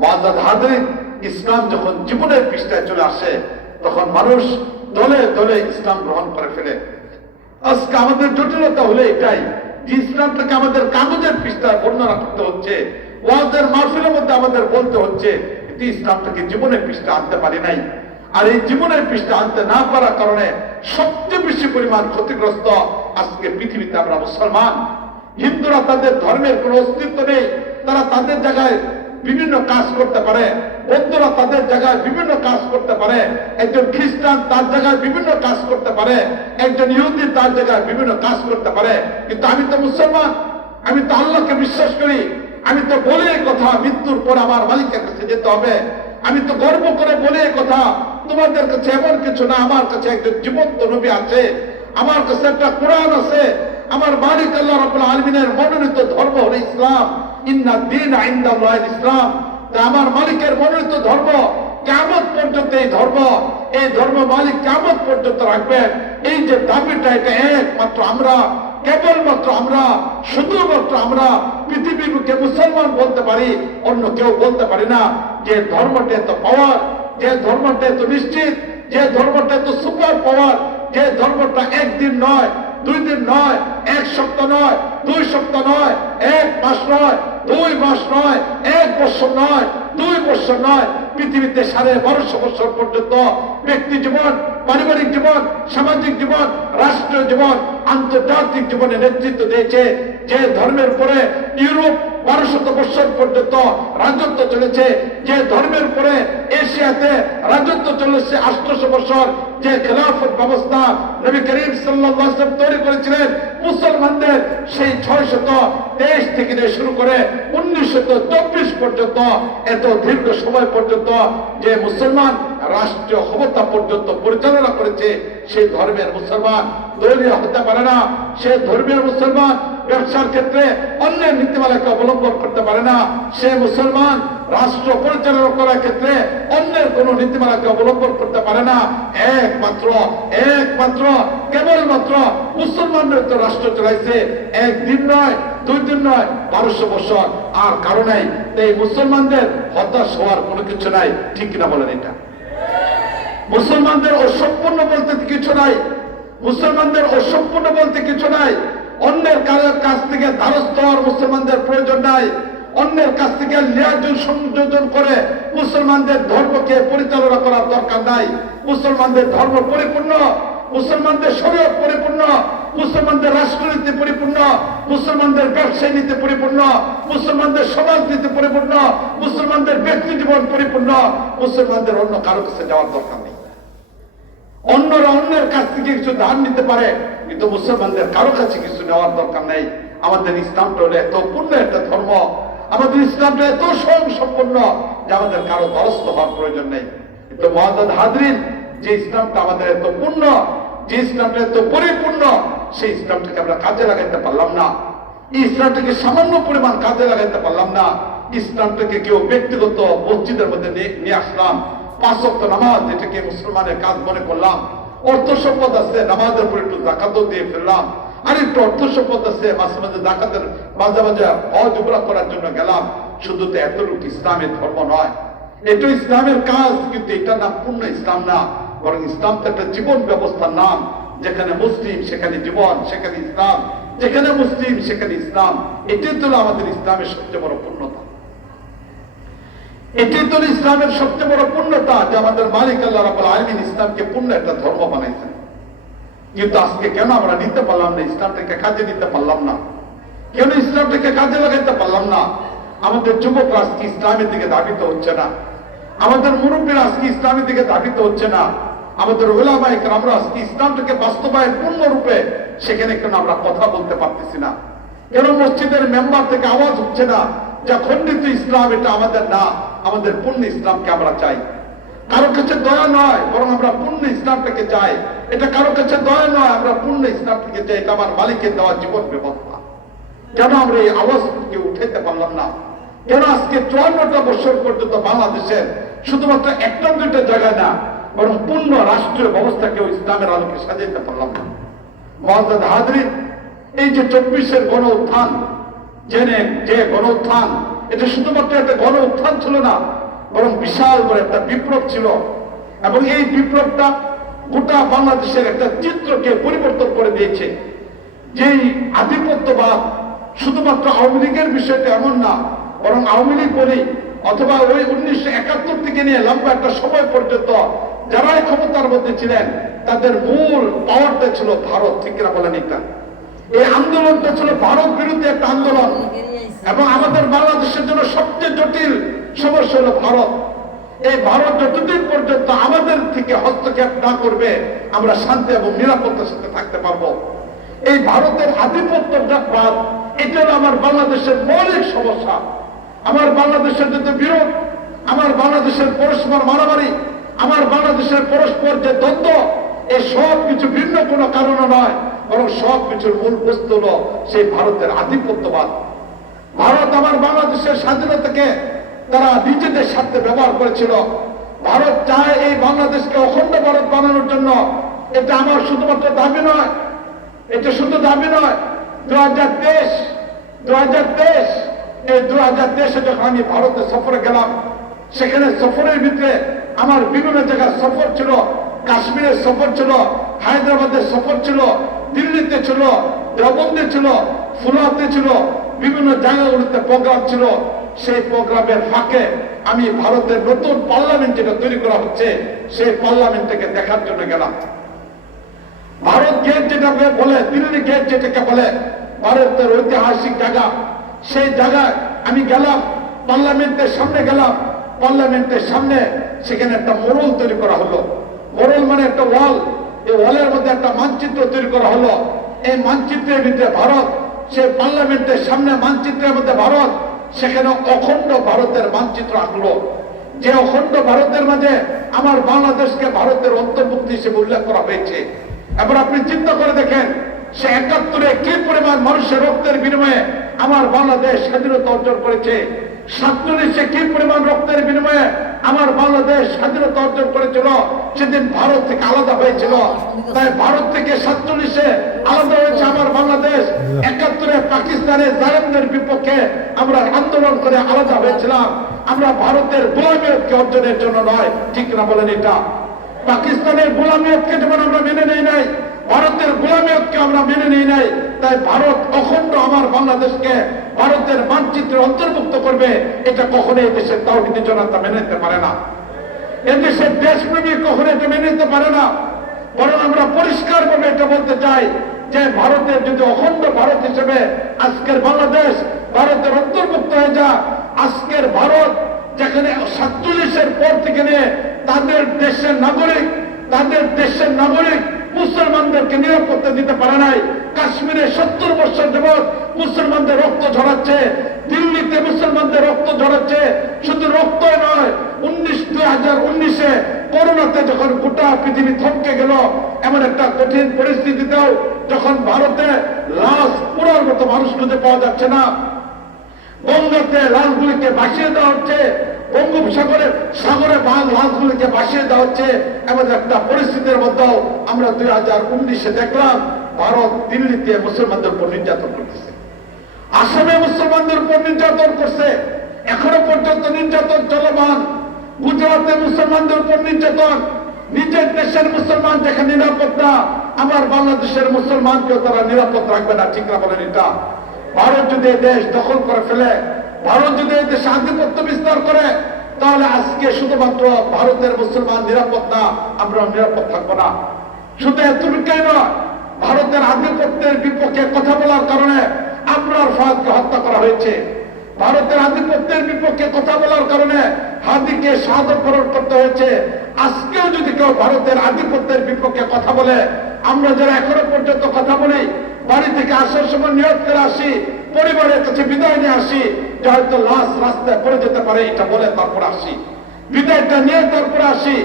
মুআজ্জাজ হাজিরিন, ইসলাম যখন জীবনের পৃষ্ঠায় চলে আসে তখন মানুষ দলে দলে ইসলাম গ্রহণ করে ফেলে। আজকে আমাদের জটিলতা হলে এটাই যে ইসলামটাকে আমাদের কাগজের পৃষ্ঠায় বর্ণনা করতে হচ্ছে, ওয়াজের মাহফিলের মধ্যে আমাদের বলতে হচ্ছে, কিন্তু ইসলামটাকে জীবনের পৃষ্ঠা আনতে পারি নাই। আর এই জীবনের পৃষ্ঠা আনতে না পারার কারণে সবচেয়ে বেশি পরিমাণ ক্ষতিগ্রস্ত আজকে পৃথিবীতে আমরা মুসলমান। হিন্দুরা তাদের ধর্মের কোনো অস্তিত্ব নেই, তারা তাদের জায়গায় বিভিন্ন কাজ করতে পারে, বৌদ্ধরা তাদের জায়গায় বিভিন্ন কাজ করতে পারে, একজন খ্রিস্টান তার জায়গায় বিভিন্ন কাজ করতে পারে, একজন ইহুদি তার জায়গায় বিভিন্ন কাজ করতে পারে, কিন্তু আমি তো মুসলমান, আমি তো আল্লাহকে বিশ্বাস করি। আমি তো বলে এই কথা, মৃত্যুর পর আমার মালিকের কাছে যেতে হবে। আমি তো গর্ব করে বলে এই কথা, তোমাদের কাছে এমন কিছু না, আমার কাছে একজন জীবন্ত নবী আছে, আমার কাছে একটা কোরআন আছে, আমার মালিক আল্লাহ রাব্বুল আলামিনের মনোনীত ধর্ম হলো ইসলাম। ইন্না দীন ইনদাল্লাহিল ইসলাম। তা আমার মালিকের মনোনীত ধর্ম কিয়ামত পর্যন্ত, এই ধর্ম মালিক কিয়ামত পর্যন্ত রাখবেন। এই যে দাবিটা, এটা একমাত্র আমরা, কেবলমাত্র আমরা, শুধুমাত্র আমরা পৃথিবীর বুকে মুসলমান বলতে পারি, অন্য কেউ বলতে পারি না। যে ধর্মটা এত পাওয়ার, যে ধর্মটা এত নিশ্চিত, যে ধর্মটা এত সুপার পাওয়ার, যে ধর্মটা একদিন নয়, 2 দিন নয়, 1 সপ্তাহ নয়, 2 সপ্তাহ নয়, 1 মাস নয়, 2 মাস নয়, 1 বছর নয়, 2 বছর নয়, পৃথিবীতে 1250 বছর পর্যন্ত ব্যক্তি জীবন, পারিবারিক জীবন, সামাজিক জীবন, রাষ্ট্রীয় জীবন, আন্তর্জাতিক জীবনে নেতৃত্ব দিয়েছে। যে ধর্মের উপরে ইউরোপ 1200 বছর পর্যন্ত রাজত্ব চলেছে, যে ধর্মের উপরে এশিয়াতে রাজত্ব চলেছে 800 বছর, যে খেলাফত ব্যবস্থা নবী করিম সাল্লাল্লাহু আলাইহি ওয়াসাল্লাম তৈরি করেছিলেন মুসলমানদের, সেই 623 থেকে শুরু করে 1924 পর্যন্ত, এত দীর্ঘ সময় পর্যন্ত যে মুসলমান রাষ্ট্রীয় ক্ষমতা পর্যন্ত পরিচালনা করেছে, সেই ধর্মের মুসলমান দলীয় হতে পারে না। সে ধর্মীয় মুসলমান ব্যবসার ক্ষেত্রে অন্যের নীতিমালাকে অবলম্বন করতে পারে না। সে মুসলমান রাষ্ট্র পরিচালনা করার ক্ষেত্রে অন্যের কোন নীতিমালাকে অবলম্বন করতে পারে না। একমাত্র কেবলমাত্র মুসলমানদের তো রাষ্ট্র চালাইছে, 1 দিন নয়, 2 দিন নয়, 1200 বছর। আর কারণে এই মুসলমানদের হতাশ হওয়ার কোনো কিছু নাই, ঠিক কিনা বলেন? এটা মুসলমানদের অসম্পূর্ণ বলতে কিছু নাই, মুসলমানদের অসম্পূর্ণ বলতে কিছু নাই। অন্যের কাছ থেকে দ্বারস্থ হওয়ার মুসলমানদের প্রয়োজন নাই। অন্যের কাছ থেকে লিয়াজুল সংযোজন করে মুসলমানদের ধর্মকে পরিচালনা করার দরকার নাই। মুসলমানদের ধর্ম পরিপূর্ণ, মুসলমানদের শরীয়ত পরিপূর্ণ, মুসলমানদের রাষ্ট্রনীতি পরিপূর্ণ, মুসলমানদের ব্যবসায় নীতি পরিপূর্ণ, মুসলমানদের সমাজনীতি পরিপূর্ণ, মুসলমানদের ব্যক্তি জীবন পরিপূর্ণ। মুসলমানদের অন্য কারো কাছে যাওয়ার দরকার নেই। অন্যরা অন্যের কাছ থেকে কিছু ধার নিতে পারে, কিন্তু মুসলমানদের কারো কাছে কিছু নেওয়ার দরকার নেই। আমাদের ইসলামটা হলো এত পূর্ণ একটা ধর্ম, আমাদের ইসলামটা এত স্বয়ং সম্পূর্ণ যে আমাদের কারো দ্বারস্থ হওয়ার প্রয়োজন নেই। কিন্তু মুআজ্জাজ হাজিরিন, যে ইসলামটা আমাদের এত পূর্ণ, যে ইসলামটা এত পরিপূর্ণ, সেই ইসলামটাকে আমরা কাজে লাগাইতে পারলাম না। এই ইসলামটাকে সামান্য পরিমাণ কাজে লাগাইতে পারলাম না। ইসলামটাকে কেউ ব্যক্তিগত মসজিদের মধ্যে নিয়ে আসলাম, 5 ওয়াক্ত নামাজ এটাকে মুসলমানের কাজ মনে করলাম। অর্থ সম্পদ আছে, নামাজের পর একটু যাকাতও দিয়ে ফেললাম। আর একটু অর্থ সম্পদ আছে, মাঝে মাঝে যাকাতের মাঝে মাঝে হজ উমরা করার জন্য গেলাম। শুধু তো এতটুকু ইসলামের ধর্ম নয়, এটা ইসলামের কাজ, কিন্তু এটা না পূর্ণ ইসলাম না, বরং ইসলাম তো একটা জীবন ব্যবস্থার নাম। যেখানে মুসলিম সেখানে জীবন, সেখানে ইসলাম, যেখানে মুসলিম সেখানে ইসলাম। এটাই তো আমাদের ইসলামের সবচেয়ে বড় পূর্ণতা। এটাই তো ইসলামের সবচেয়ে বড় পূর্ণতা যে আমাদের মালিক আল্লাহ রাব্বুল আলামিন ইসলামকে পূর্ণ একটা ধর্ম বানাইছেন। কিন্তু আজকে কেন আমরা নিতে পারলাম না, ইসলামটাকে কাজে নিতে পারলাম না? কেন ইসলামটাকে কাজে লাগাইতে পারলাম না? আমাদের যুবকরা আজকে ইসলামের দিকে ধাবিত হচ্ছে না, আমাদের মুরব্বীরা আজকে ইসলামের দিকে ধাবিত হচ্ছে না, আমাদের উলামায়ে কেরামরা আজকে ইসলামটাকে বাস্তবায়ন পূর্ণরূপে সেখানে কেন আমরা কথা বলতে পারতেছি না? কেন মসজিদের মেম্বার থেকে আওয়াজ হচ্ছে না যা খণ্ডিত ইসলাম এটা আমাদের না, আমাদের পূর্ণ ইসলামকে আমরা চাই। কারো কাছে দয়া নয়, বরং আমরা পূর্ণ ইসলামটাকে চাই। এটা কারো কাছে দয়া নয়, আমরা পূর্ণ ইসলামটাকে চাই। এটা আমার মালিকের দেওয়া জীবন ব্যবস্থা। কেন আমরা এই আওয়াজকে উঠাইতে পারলাম না? কেন আজকে 54টা বছর পর্যন্ত বাংলাদেশের শুধুমাত্র একটা দুইটা জায়গায় না, বরং পূর্ণ রাষ্ট্রীয় ব্যবস্থাকেও ইসলামের আলোকে সাজাইতে পারলাম না। মুআজ্জাজ হাজরিন, এই যে 24-এর গণ উত্থান, জেনে যে গণ উত্থান, এটা শুধুমাত্র একটা গণ উত্থান ছিল না, বরং বিশাল বড় একটা বিপ্লব ছিল। এবং এই বিপ্লবটা গোটা বাংলাদেশের একটা চিত্রকে পরিবর্তন করে দিয়েছে। যেই আধিপত্যবাদ শুধুমাত্র আওয়ামী লীগের বিষয়টা এমন না, বরং আওয়ামী লীগ বলি অথবা ওই 1971 থেকে নিয়ে লম্বা একটা সময় পর্যন্ত যারাই ক্ষমতার মধ্যে ছিলেন, তাদের মূল পাওয়ারটা ছিল ভারত। ঠিক কিনা বলেন? এটা এই আন্দোলনটা ছিল ভারত বিরুদ্ধে একটা আন্দোলন। এবং আমাদের বাংলাদেশের জন্য সবচেয়ে জটিল সমস্যা হলো ভারত। এই ভারত যতদিন পর্যন্ত আমাদের থেকে হস্তক্ষেপ না করবে, আমরা শান্তি এবং নিরাপত্তার সাথে থাকতে পারবো। এই ভারতের আধিপত্যবাদ, এটা হলো আমার বাংলাদেশের মৌলিক সমস্যা। আমার বাংলাদেশের যত বিরোধ, আমার বাংলাদেশের পরস্পর মারামারি, আমার বাংলাদেশের পরস্পর যে দ্বন্দ্ব, এই সব কিছু ভিন্ন কোনো কারণে নয়, বরং সব কিছুর মূল বস্তু হলো সেই ভারতের আধিপত্যবাদ। ভারত আমার বাংলাদেশের স্বাধীনতাকে তারা নিজেদের স্বার্থে ব্যবহার করেছিল। ভারত চায় এই বাংলাদেশকে অখণ্ড ভারত বানানোর জন্য। এটা আমার শুধুমাত্র দাবি নয়, এটা শুধু দাবি নয়। 2023 এই 2023-এ যখন আমি ভারতে সফরে গেলাম, সেখানে সফরের ভিতরে আমার বিভিন্ন জায়গায় সফর ছিল। কাশ্মীরের সফর ছিল, হায়দ্রাবাদের সফর ছিল, দিল্লিতে ছিল, দেওবন্দে ছিল, ফুলাতে ছিল, বিভিন্ন জায়গাগুলোতে প্রোগ্রাম ছিল। সেই প্রোগ্রামের ফাঁকে আমি ভারতের নতুন পার্লামেন্ট যেটা তৈরি করা হচ্ছে, সেই পার্লামেন্টকে দেখার জন্য গেলাম। ভারত গেট যেটাকে বলে, দিল্লি গেট যেটাকে বলে, ভারতের ঐতিহাসিক জায়গা, সেই জায়গায় আমি গেলাম। পার্লামেন্টের সামনে গেলাম। পার্লামেন্টের সামনে সেখানে একটা মোড়ল তৈরি করা হলো। মোড়ল মানে একটা ওয়াল। এই ওয়ালের মধ্যে একটা মানচিত্র তৈরি করা হলো। এই মানচিত্রের ভিতরে ভারত, সেই পার্লামেন্টের সামনে মানচিত্রের মধ্যে ভারত, সেখানে অখণ্ড ভারতের মানচিত্র আঁকলো। যে অখণ্ড ভারতের মাঝে আমার বাংলাদেশকে ভারতের অন্তর্ভুক্ত হিসেবে উল্লেখ করা হয়েছে। এবার আপনি চিন্তা করে দেখেন, সে 71-এ কি পরিমাণ মানুষের রক্তের বিনিময়ে আমার বাংলাদেশ স্বাধীনতা অর্জন করেছে। 47-এ কি পরিমাণ রক্তের বিনিময়ে আমার বাংলাদেশ স্বাধীনতা অর্জন করেছিল। সেদিন ভারত থেকে আলাদা হয়েছিল। তাই ভারত থেকে 47-এ আলাদা হয়েছে আমার বাংলাদেশ। 71-এ পাকিস্তানের জালেমদের বিপক্ষে আমরা আন্দোলন করে আলাদা হয়েছিলাম। আমরা ভারতের গোলামিয়তকে অর্জনের জন্য নয়। ঠিক না বলেন? এটা পাকিস্তানের গোলামিয়তকে যেমন আমরা মেনে নেই নাই, ভারতের গোলামিয়তকে আমরা মেনে নেই নাই। তাই ভারত অখণ্ড আমার বাংলাদেশকে ভারতের মানচিত্রে অন্তর্ভুক্ত করবে, এটা কখনো এই দেশের তাওহীদি জনতা মেনে নিতে পারে না। এদেশের দেশপ্রেমিক কখনো এটা মেনে নিতে পারে না। বরং আমরা পরিষ্কার ভাবে এটা বলতে চাই যে ভারতের যদি অখণ্ড ভারত হিসেবে আজকের বাংলাদেশ ভারতের অন্তর্ভুক্ত হয়ে যা, আজকের ভারত যেখানে 47-এর পর থেকে নিয়ে তাদের দেশের নাগরিক মুসলমানদেরকে নিরাপত্তা দিতে পারে নাই। কাশ্মীরে 70 বছর যাবৎ মুসলমানদের রক্ত ঝরাচ্ছে, দিল্লিতে মুসলমানদের রক্ত ঝরাচ্ছে। শুধু রক্তই নয়, 2019-এ করোনাতে যখন গোটা পৃথিবী থমকে গেল, এমন একটা কঠিন পরিস্থিতিতেও যখন ভারতে লাশ পোড়ার মতো মানুষ খুঁজে পাওয়া যাচ্ছে না, গঙ্গাতে লাশগুলিকে ভাসিয়ে দেওয়া হচ্ছে, বঙ্গোপসাগরে লাশগুলিকে ভাসিয়ে দেওয়া হচ্ছে, এমন একটা পরিস্থিতির মধ্যেও আমরা 2019-এ দেখলাম ভারত দিল্লিতে মুসলমানদের উপর নির্যাতন করতেছে, আসামে মুসলমানদের উপর নির্যাতন করছে, এখনো পর্যন্ত নির্যাতন চলমান। গুজরাটে মুসলমানদের উপর নির্যাতন। নিজের দেশের মুসলমান যেখানে নিরাপদ না, আমার বাংলাদেশের মুসলমানকেও তারা নিরাপদ রাখবে না। ঠিক না বলেন? এটা ভারত যদি এই দেশ দখল করে ফেলে, ভারত যদি এই দেশে আধিপত্য বিস্তার করে, তাহলে আজকে শুধুমাত্র ভারতের মুসলমান নিরাপদ না, আমরা নিরাপদ থাকবো না। শুধু এতটুকুই নয়, ভারতের আধিপত্যের বিপক্ষে কথা বলার কারণে আবরার ফাহাদকে হত্যা করা হয়েছে। ভারতের আধিপত্যের বিপক্ষে কথা বলার কারণে হাদিকে শাহাদত বরণ করতে হয়েছে। আজকেও যদি কেউ ভারতের আধিপত্যের বিপক্ষে কথা বলে, আমরা যারা এখনো পর্যন্ত কথা বলি, বাড়ি থেকে আসার সময় নিয়ত করে আসি, পরিবারের কাছে বিদায় নিয়ে আসি যে হয়তো লাশ রাস্তায় পড়ে যেতে পারে, এটা বলে তারপরে আসি, বিদায়টা নিয়ে তারপরে আসি,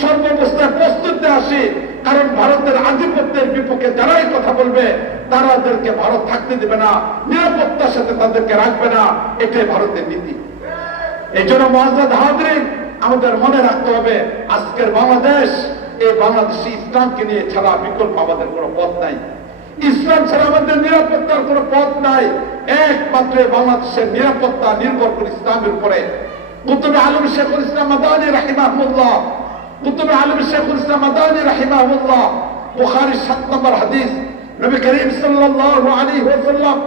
সর্বাবস্থায় প্রস্তুতে আসি। কারণ ভারতের আধিপত্যের বিপক্ষে যারাই কথা বলবে, তাদেরকে ভারত থাকতে দেবে না, নিরাপত্তার সাথে তাদেরকে রাখবে না। এটাই ভারতের নীতি। এই জন্য মুআজ্জাজ হাজরিন, আমাদের মনে রাখতে হবে আজকের বাংলাদেশ, এই বাংলাদেশে ইসলামকে নিয়ে ছাড়া বিকল্প আমাদের কোনো পথ নাই। ইসলাম ছাড়া আমাদের নিরাপত্তার কোনো পথ নাই। একমাত্র বাংলাদেশের নিরাপত্তা নির্ভর করে ইসলামের উপরে। কুতুবে আলম শেখুল ইসলাম মাদানী রাহিমাহুল্লাহ, কুতুবে আলম শেখুল ইসলাম মাদানী রাহিমাহুল্লাহ বুখারীর 7 নম্বর হাদিস, নবী করিম সাল্লাল্লাহু আলাইহি ওয়াসাল্লাম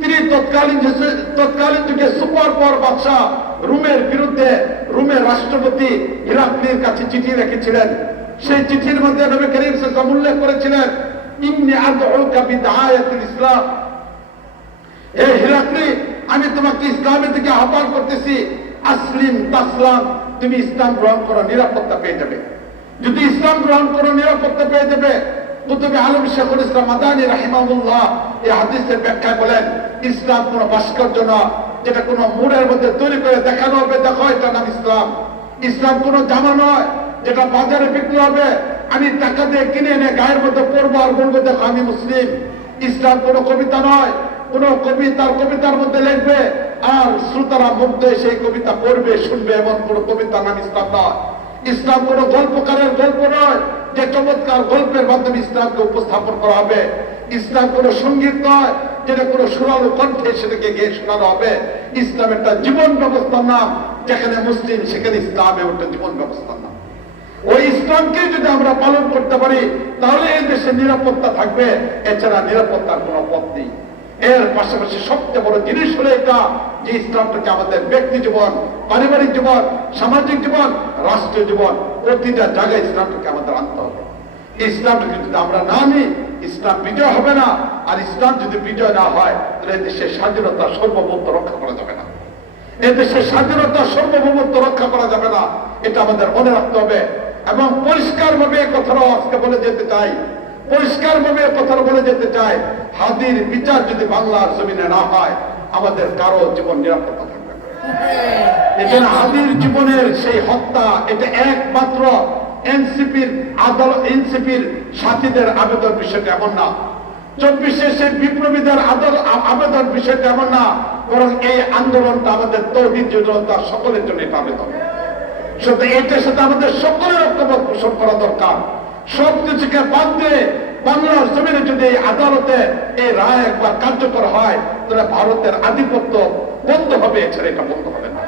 তিনি তৎকালীন যুগে সুপার পাওয়ার বাদশাহ রোমের বিরুদ্ধে রোমের রাষ্ট্রপতি হিরাক্লির কাছে চিঠি লিখেছিলেন। সেই চিঠির মধ্যে নবী করিম সাল্লাল্লাহু আলাইহি ওয়াসাল্লাম উল্লেখ করেছিলেন, ইন্নী আদউকা বিদায়াতিল ইসলাম, হে হিরাক্লি, আমি তোমাকে ইসলামের দিকে আহ্বান করতেছি। আসলিম তাসলাম, তুমি ইসলাম গ্রহণ করো, নিরাপত্তা পেয়ে যাবে। যদি ইসলাম গ্রহণ করো, নিরাপত্তা পেয়ে যাবে। কুতুবে আলম শেখুল ইসলাম মাদানী রাহিমাহুল্লাহ এই হাদিসের ব্যাখ্যায় বলেন, ইসলাম কোন ভাস্কর্য না, যেটা কোন মুড়ের মধ্যে তৈরি করে দেখানো হবে, দেখো এটা নাম ইসলাম। ইসলাম কোন জামা নয় যেটা বাজারে বিক্রি হবে, আমি টাকা দিয়ে কিনে এনে গায়ের মধ্যে পরবো আর বলবো দেখো আমি মুসলিম। ইসলাম কোন কবিতা নয়, কোন কবি তার কবিতার মধ্যে লিখবে আর শ্রোতারা মুগ্ধ হয়ে সেই কবিতা পড়বে শুনবে, এমন কোন কবিতার নাম ইসলাম নয়। ইসলাম কোন গল্পকারের গল্প নয় যে চমৎকার গল্পের মাধ্যমে ইসলামকে উপস্থাপন করা হবে। ইসলাম কোন সঙ্গীত নয় যেটা কোন সুরালো কণ্ঠে সেটাকে গিয়ে শোনানো হবে। ইসলাম একটা জীবন ব্যবস্থার নাম, যেখানে মুসলিম সেখানে ইসলাম একটা জীবন ব্যবস্থার নাম। ওই ইসলামকে যদি আমরা পালন করতে পারি তাহলে এই দেশে নিরাপত্তা থাকবে, এছাড়া নিরাপত্তার কোনো পথ নেই। এর পাশাপাশি সবচেয়ে বড় জিনিস হলো এটা যে ইসলামটাকে আমাদের ব্যক্তি জীবন, পারিবারিক জীবন, সামাজিক জীবন, রাষ্ট্রীয় জীবন, প্রতিটা জায়গায় ইসলামটাকে আমাদের আনতে হবে। ইসলামটাকে যদি আমরা না নিই, ইসলাম বিজয় হবে না। আর ইসলাম যদি বিজয় না হয় তাহলে দেশের স্বাধীনতা সার্বভৌমত্ব রক্ষা করা যাবে না। এই দেশের স্বাধীনতা সার্বভৌমত্ব রক্ষা করা যাবে না, এটা আমাদের মনে রাখতে হবে। এবং পরিষ্কার ভাবে কথাটাও আজকে বলে যেতে চাই, পরিষ্কার ভাবে কথাটা বলে যেতে চাই, হাদির বিচার যদি বাংলার জমিনে না হয় আমাদের কারো জীবন নিরাপত্তা থাকবে না। এজন্য হাদির জীবনের সেই হত্যা, এটা একমাত্র এনসিপির আদালত, এনসিপির সাথীদের আবেদন বিষয়টা এমন না, 24 সেই বিপ্লবীদের আবেদন বিষয়টা এমন না, বরং এই আন্দোলনটা আমাদের তৌহিদ জনতা সকলের জন্য এটা আবেদন। শুধু এটার সাথে আমাদের সকলের ঐক্যমত পোষণ করা দরকার। সব কিছুকে বাদ দিয়ে বাংলার জমিনে যদি এই আদালতে এই রায় একবার কার্যকর হয় তাহলে ভারতের আধিপত্য বন্ধ হবে, এছাড়া এটা বন্ধ হবে না।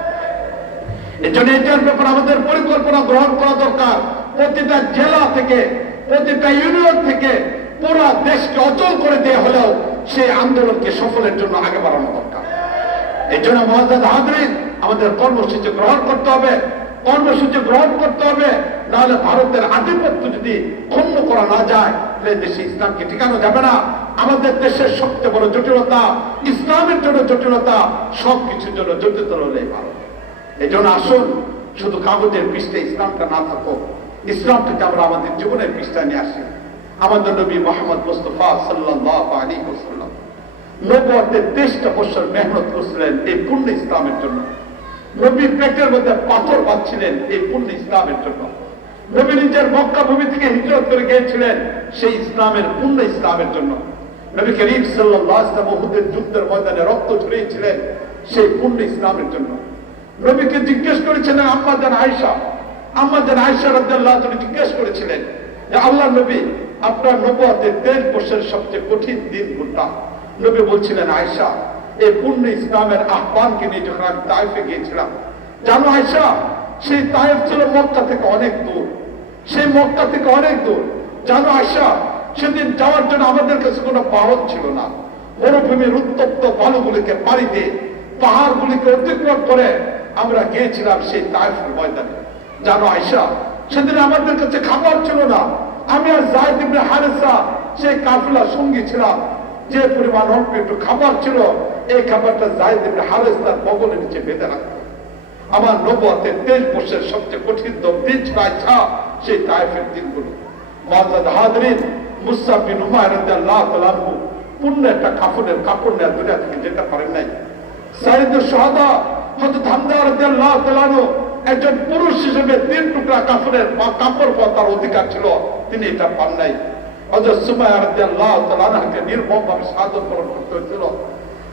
এই জন্য এটার ব্যাপারে আমাদের পরিকল্পনা গ্রহণ করা দরকার। প্রতিটা জেলা থেকে, প্রতিটা ইউনিয়ন থেকে পুরো দেশকে অচল করে দেওয়া হলেও সেই আন্দোলনকে সফলের জন্য আগে বাড়ানো দরকার। এই জন্য মুআজ্জাজ হাজরিন, আমাদের কর্মসূচি গ্রহণ করতে হবে, কর্মসূচি গ্রহণ করতে হবে। নাহলে ভারতের আধিপত্য যদি ক্ষুণ্ণ করা না যায় তাহলে দেশে ইসলামকে টিকানো যাবে না। আমাদের দেশের সবচেয়ে বড় জটিলতা, ইসলামের জন্য জটিলতা, সবকিছুর জন্য জটিলতা হলে ভারত। এই জন্য আসুন, শুধু কাগজের পৃষ্ঠে ইসলামটা না থাকো, ইসলামটাকে আমরা আমাদের জীবনের পৃষ্ঠায় নিয়ে আসি। আমাদের নবী মুহাম্মদ মুস্তাফা সাল্লাল্লাহু আলাইহি ওয়াসাল্লাম নবুয়তের 23টা বছর মেহনত করেছিলেন এই পূর্ণ ইসলামের জন্য। নবী পেটের মধ্যে পাথর বাঁধছিলেন এই পূর্ণ ইসলামের জন্য। নবী নিজের মক্কা ভূমি থেকে হিজরত করে গিয়েছিলেন সেই ইসলামের পূর্ণ ইসলামের জন্য। নবী করিম সাল্লাল্লাহু আলাইহি ওয়াসাল্লাম উহুদের যুদ্ধের ময়দানে রক্ত ঝরিয়েছিলেন সেই পূর্ণ ইসলামের জন্য। নবীকে জিজ্ঞেস করেছিলেন আম্মা জান আয়েশা, আম্মা জান আয়েশা রাদিয়াল্লাহু আনহা জিজ্ঞেস করেছিলেন যে আল্লাহর নবী, আপনার নবুয়তের 23 বছরের সবচেয়ে কঠিন দিন কোনটা? নবী বলছিলেন, আয়েশা, এই পূর্ণ ইসলামের আহ্বানকে নিয়ে যখন আমি তায়েফে গিয়েছিলাম, জানো আয়েশা, সেই তায়েফ ছিল মক্কা থেকে অনেক দূর, সেই মক্কা থেকে অনেক দূর। জানো আয়েশা, সেদিন যাওয়ার জন্য আমাদের কাছে কোনো বাহন ছিল না। মরুভূমির উত্তপ্ত বালুগুলিকে পাড়ি দিয়ে, পাহাড়গুলিকে অতিক্রম করে আমরা গিয়েছিলাম সেই তায়েফের ময়দানে। জানো আয়েশা, সেদিন আমাদের কাছে খাবার ছিল না। আমি আর যায়েদ ইবনে হারেসা সেই কাফেলার সঙ্গী ছিলাম। যে পরিমাণ অল্প একটু খাবার ছিল, এই খাবারটা যায়েদ ইবনে হারেস তার বগলের নিচে বেঁধে রাখত। আমার নবুয়তের 23 বছরের সবচেয়ে কঠিন দিন ছিল আয়েশা সেই তায়েফের দিনগুলো। মুআজ্জাজ হাজরিন, মুসআব বিন উমাইর রাদিয়াল্লাহু তাআলা আনহু পূর্ণ একটা কাফনের কাপড় নিয়ে দুনিয়া থেকে যেতে পারেন নাই। সাইয়্যিদুশ শুহাদা হযরত হামজা রাদিয়াল্লাহু তাআলা আনহু একজন পুরুষ হিসেবে 3 টুকরা কাপড়ের কাপড় পাওয়ার তার অধিকার ছিল, তিনি এটা পান নাই। হযরত সুমাইয়া রাদিয়াল্লাহু তাআলা আনহাকে নির্মমভাবে শাহাদাত বরণ করতে হয়েছিল।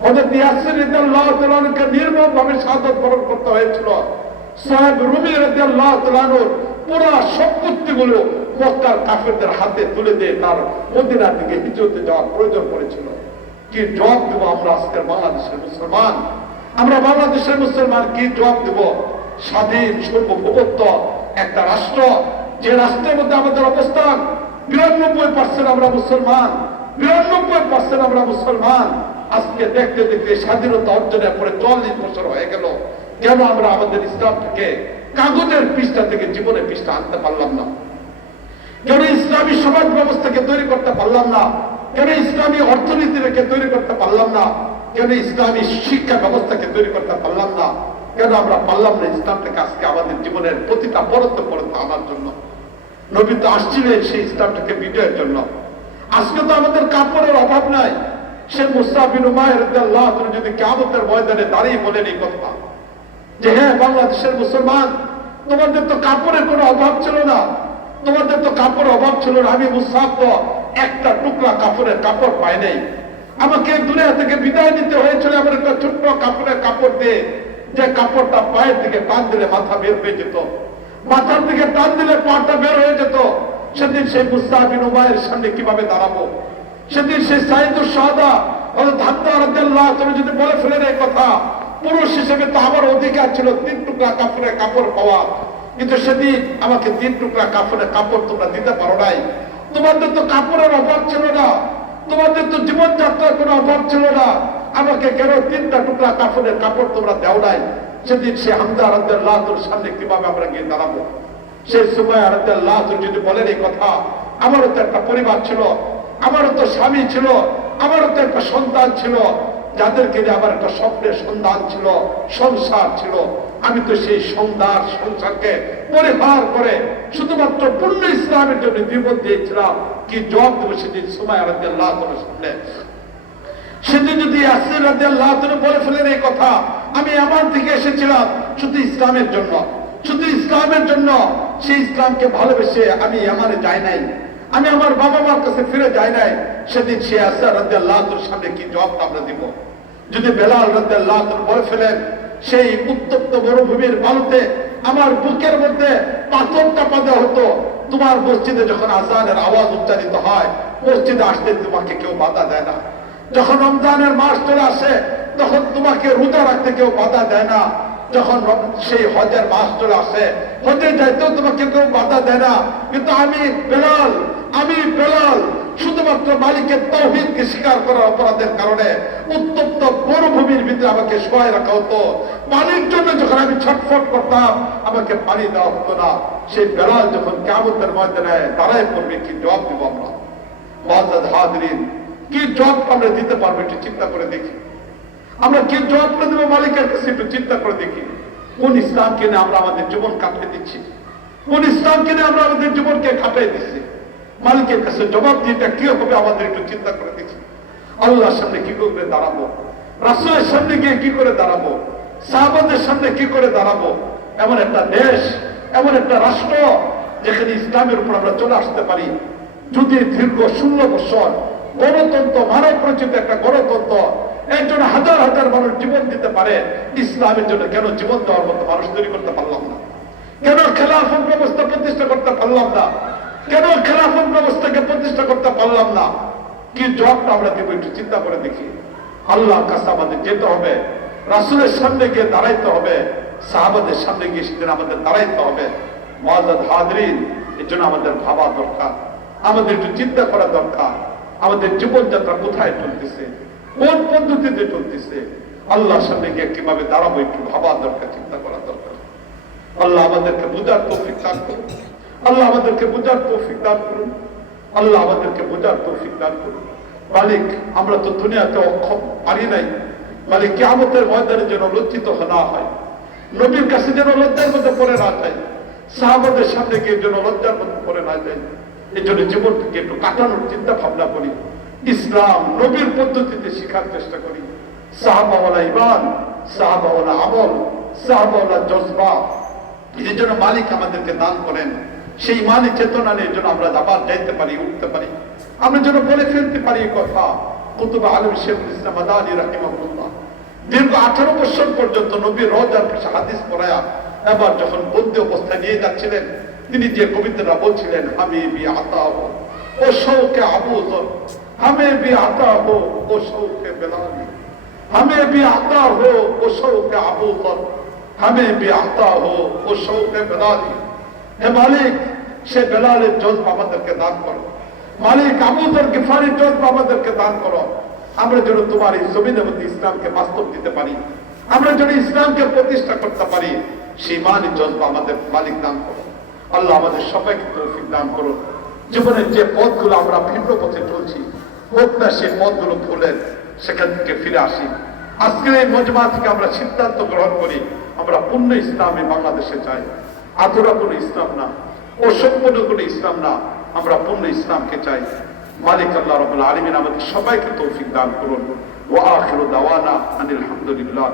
হযরত ইয়াসির রাদিয়াল্লাহু তাআলা আনহুকে নির্মমভাবে শাহাদাত বরণ করতে হয়েছিল। সাহেব রুমি রাদিয়াল্লাহু তাআলা আনহুর পুরো সম্পত্তিগুলো মক্কার কাফেরদের হাতে তুলে দিয়ে তার মদিনার দিকে হিজরতে যাওয়ার প্রয়োজন পড়েছিল। কি জবাব দেব আমরা আজকের বাংলাদেশের মুসলমান? আমরা বাংলাদেশের মুসলমান কি জবাব দেব? স্বাধীন সার্বভৌমত্ব একটা রাষ্ট্র, যে রাষ্ট্রের মধ্যে আমাদের অবস্থান 92% আমরা মুসলমান, 92% আমরা মুসলমান। আজকে দেখতে দেখতে স্বাধীনতা অর্জনের পরে 40 বছর হয়ে গেল, কেন আমরা আমাদের ইসলামটাকে কাগজের পৃষ্ঠা থেকে জীবনের পৃষ্ঠা আনতে পারলাম না? কেন ইসলামী সমাজ ব্যবস্থাকে তৈরি করতে পারলাম না? কেন ইসলামী অর্থনীতিকে তৈরি করতে পারলাম না? কেন ইসলামী শিক্ষা ব্যবস্থাকে তৈরি করতে পারলাম না? কেন আমরা পারলাম না ইসলামটাকে আজকে আমাদের জীবনের প্রতিটা পরতে পরতে আনার জন্য? নবী তো আসছিলেন সেই ইসলামটাকে বিজয়ের জন্য। আজকে তো আমাদের কাপড়ের অভাব নাই। সে মুসআব বিন উমাইর রাদিয়াল্লাহু আনহু যদি কিয়ামতের ময়দানে দাঁড়িয়ে বলেন এই কথা যে হ্যাঁ বাংলাদেশের মুসলমান, তোমাদের তো কাপড়ের কোনো অভাব ছিল না, তোমাদের তো কাপড়ের অভাব ছিল না। আমি মুসআব তো একটা টুকরা কাপড়ের কাপড় পাই নাই, আমাকে দুনিয়া থেকে বিদায় নিতে হয়েছিল আমার একটা ছোট্ট কাপড়ের কাপড় দিয়ে, যে কাপড়টা পায়ের দিকে টান দিলে মাথা বের হয়ে যেত, মাথার দিকে টান দিলে পাটা বের হয়ে যেত। সেদিন সেই মুসআব বিন উমাইরের সামনে কিভাবে দাঁড়াবো? সেদিন সেই সাইদুস শাহাদা হযরত হামজা রাদিয়াল্লাহু তাআলা যদি বলে ফেলেন এই কথা, পুরুষ হিসেবে তো আমার অধিকার ছিল 3 টুকরা কাপড়ের কাপড় পাওয়া, কিন্তু সেদিন আমাকে 3 টুকরা কাপড়ের কাপড় তোমরা দিতে পারো নাই। তোমাদের তো কাপড়ের অভাব ছিল না, তোমাদের তো জীবনযাত্রার কোনো অভাব ছিল না, আমাকে কেন 3টা টুকরা কাপড়ের কাপড় তোমরা দাও নাই? সেদিন সে হামজা রাদিয়াল্লাহু তাআলার সামনে কিভাবে আমরা গিয়ে দাঁড়াবো? সেই সুমাইয়া রাদিয়াল্লাহু তাআলা যদি বলেন এই কথা, আমারও তো একটা পরিবার ছিল, আমারও তো স্বামী ছিল, আমারও তো একটা সন্তান ছিল, যাদেরকে নিয়ে আমার একটা স্বপ্নের সন্ধান ছিল, সংসার ছিল, আমি তো সেই সংসারকে পরিহার করে শুধুমাত্র পূর্ণ ইসলামের জন্য জীবন দিয়েছিলাম। কি জবাব দেবো সেদিন সুমাইয়া রাদিয়াল্লাহু তাআলার সামনে? সেদিন যদি ইয়াসির রাদিয়াল্লাহু তাআলা বলে ফেলেন এই কথা, আমি আমার দিকে এসেছিলাম শুধু ইসলামের জন্য, শুধু ইসলামের জন্য, সেই ইসলামকে ভালোবেসে আমি আমারে যাই নাই, আমি আমার বাবা মার কাছে ফিরে যাই নাই, সেদিন সে ইয়াসির রাদিয়াল্লাহু তাআলার সামনে কি জবাব আমরা দিব? যদি বেলাল রাদিয়াল্লাহু তাআলা বলে ফেলেন সেই উত্তপ্ত মরুভূমির বালুতে আমার বুকের মধ্যে পাথর চাপা দেওয়া হতো, তোমার মসজিদে যখন আযানের আওয়াজ উচ্চারিত হয় মসজিদে আসতে তোমাকে কেউ বাধা দেয় না, যখন রমজানের মাস চলে আসে তখন তোমাকে রোজা রাখতে কেউ বাধা দেয় না, যখন সেই হজের মাস চলে আসে হজে যাইতেও তোমাকে কেউ বাধা দেয় না, কিন্তু আমি বেলাল শুধুমাত্র মালিকের তাওহীদকে স্বীকার করার অপরাধের কারণে উত্তপ্ত মরুভূমির ভিতরে আমাকে শোয়াই রাখা হতো, পানির জন্য যখন আমি ছটফট করতাম আমাকে পানি দেওয়া হতো না। সেই বেলাল যখন কিয়ামতের ময়দানে দাঁড়ায় পড়বে, কি জবাব দিব আমরা? মুআজ্জাজ হাজিরিন, কি জবাব আমরা দিতে পারবো একটু চিন্তা করে দেখি। আমরা কি জবাব দেবো মালিকের কাছে একটু চিন্তা করে দেখি। কোন ইসলামকে নিয়ে আমরা আমাদের জীবন কাটিয়ে দিচ্ছি? কোন ইসলামকে নিয়ে আমরা আমাদের জীবনকে কাটিয়ে দিচ্ছি? মালিকের কাছে জবাব দিতে কি হবে আমাদের একটু চিন্তা করে দেখি। আল্লাহর সামনে কি করে দাঁড়াবো? রাসূলের সামনে গিয়ে কি করে দাঁড়াবো? সাহাবাদের সামনে কি করে দাঁড়াবো? এমন একটা দেশ, এমন একটা রাষ্ট্র যেখানে ইসলামের উপর আমরা চলে আসতে পারি, যদি দীর্ঘ 16 বছর গণতন্ত্র, মানব রচিত একটা গণতন্ত্র, একজন হাজার হাজার মানুষ জীবন দিতে পারে, ইসলামের জন্য কেন জীবন দেওয়ার মতো মানুষ তৈরি করতে পারলাম না? কেন খেলাফত ব্যবস্থা প্রতিষ্ঠা করতে পারলাম না? কেন খেলাফত ব্যবস্থাকে প্রতিষ্ঠা করতে পারলাম না? কি জবাবটা আমরা দেবো একটু চিন্তা করে দেখি। আল্লাহর কাছে আমাদের যেতে হবে, রাসূলের সামনে গিয়ে দাঁড়াইতে হবে, সাহাবাদের সামনে গিয়ে সেদিন আমাদের দাঁড়াইতে হবে। মুআজ্জাজ হাজিরিন, এর জন্য আমাদের ভাবা দরকার, আমাদের একটু চিন্তা করা দরকার, আমাদের জীবনযাত্রা কোথায় চলতেছে, কোন পদ্ধতিতে চলতেছে, আল্লাহর সামনে গিয়ে কিভাবে দাঁড়াবো একটু ভাবা দরকার, চিন্তা করা দরকার। আল্লাহ আমাদেরকে বুঝার তৌফিক দান করুন, আল্লাহ আমাদেরকে বুঝার তৌফিক দান করুন, আল্লাহ আমাদেরকে বুঝার তৌফিক দান করুন। মালিক, আমরা তো দুনিয়াতে অক্ষম পারি নাই, মালিক কিয়ামতের ময়দানে যেন লজ্জিত না হয়, নবীর কাছে যেন লজ্জার মধ্যে পড়ে না যায়, সাহাবাদের সামনে গিয়ে যেন লজ্জার মধ্যে পড়ে না যায়। এই জন্য জীবনটাকে একটু কাটানোর চিন্তা ভাবনা করি, ইসলাম নবীর পদ্ধতিতে শিখার চেষ্টা করি। সাহাবাওয়ালা ঈমান, সাহাবাওয়ালা আমল, সাহাবাওয়ালা জজবা, এই জন্য মালিক আমাদেরকে দান করেন। সেই মালিক চেতনা নিয়ে যেন আমরা আবার যাইতে পারি, উঠতে পারি, আমরা যেন বলে ফেলতে পারি এই কথা। কুতুব আলম শেখুল ইসলাম মাদানী রাহিমাহুল্লাহ দীর্ঘ 18 বছর পর্যন্ত নবীর রওজার পাশে হাদিস পড়ায়া এবার যখন বন্দি অবস্থায় নিয়ে যাচ্ছিলেন, তিনি যে কবিতাটা বলছিলেন, আমি বি আতা হো ও শৌকে আবু যর, हमें भी आता हो वो शौक बिलाली, हमें भी आता हो वो शौक अबू बकर, हमें भी आता हो वो शौक बिलाली। हे मालिक, সে বেলালের জজবা আমাদেরকে দান করো। মালিক, আবু যর গিফারির জজবা আমাদেরকে দান করো। আমরা যেন তোমার এই জমিনের মধ্যে ইসলামকে বাস্তব দিতে পারি, আমরা যেন ইসলামকে প্রতিষ্ঠা করতে পারি, সেই মালিক জজবা আমাদের মালিক দান করো। আল্লাহ আমাদের সবাইকে তৌফিক দান করো। জীবনের যে পথগুলো আমরা ভিন্ন পথে চলছি, হোক না সেই পথগুলো ভুলেন, সেখান থেকে ফিরে আসি। আজকের এই মজমা থেকে আমরা সিদ্ধান্ত গ্রহণ করি, আমরা পূর্ণ ইসলামে বাংলাদেশে চাই। আধুরা কোনো ইসলাম না, অসম্পূর্ণ কোনো ইসলাম না, আমরা পূর্ণ ইসলামকে চাই। মালিক আল্লাহ রাব্বুল আলামিন আমাদের সবাইকে তৌফিক দান করুন। ওয়া আখিরু দাওয়ানা আনিল হামদুলিল্লাহ।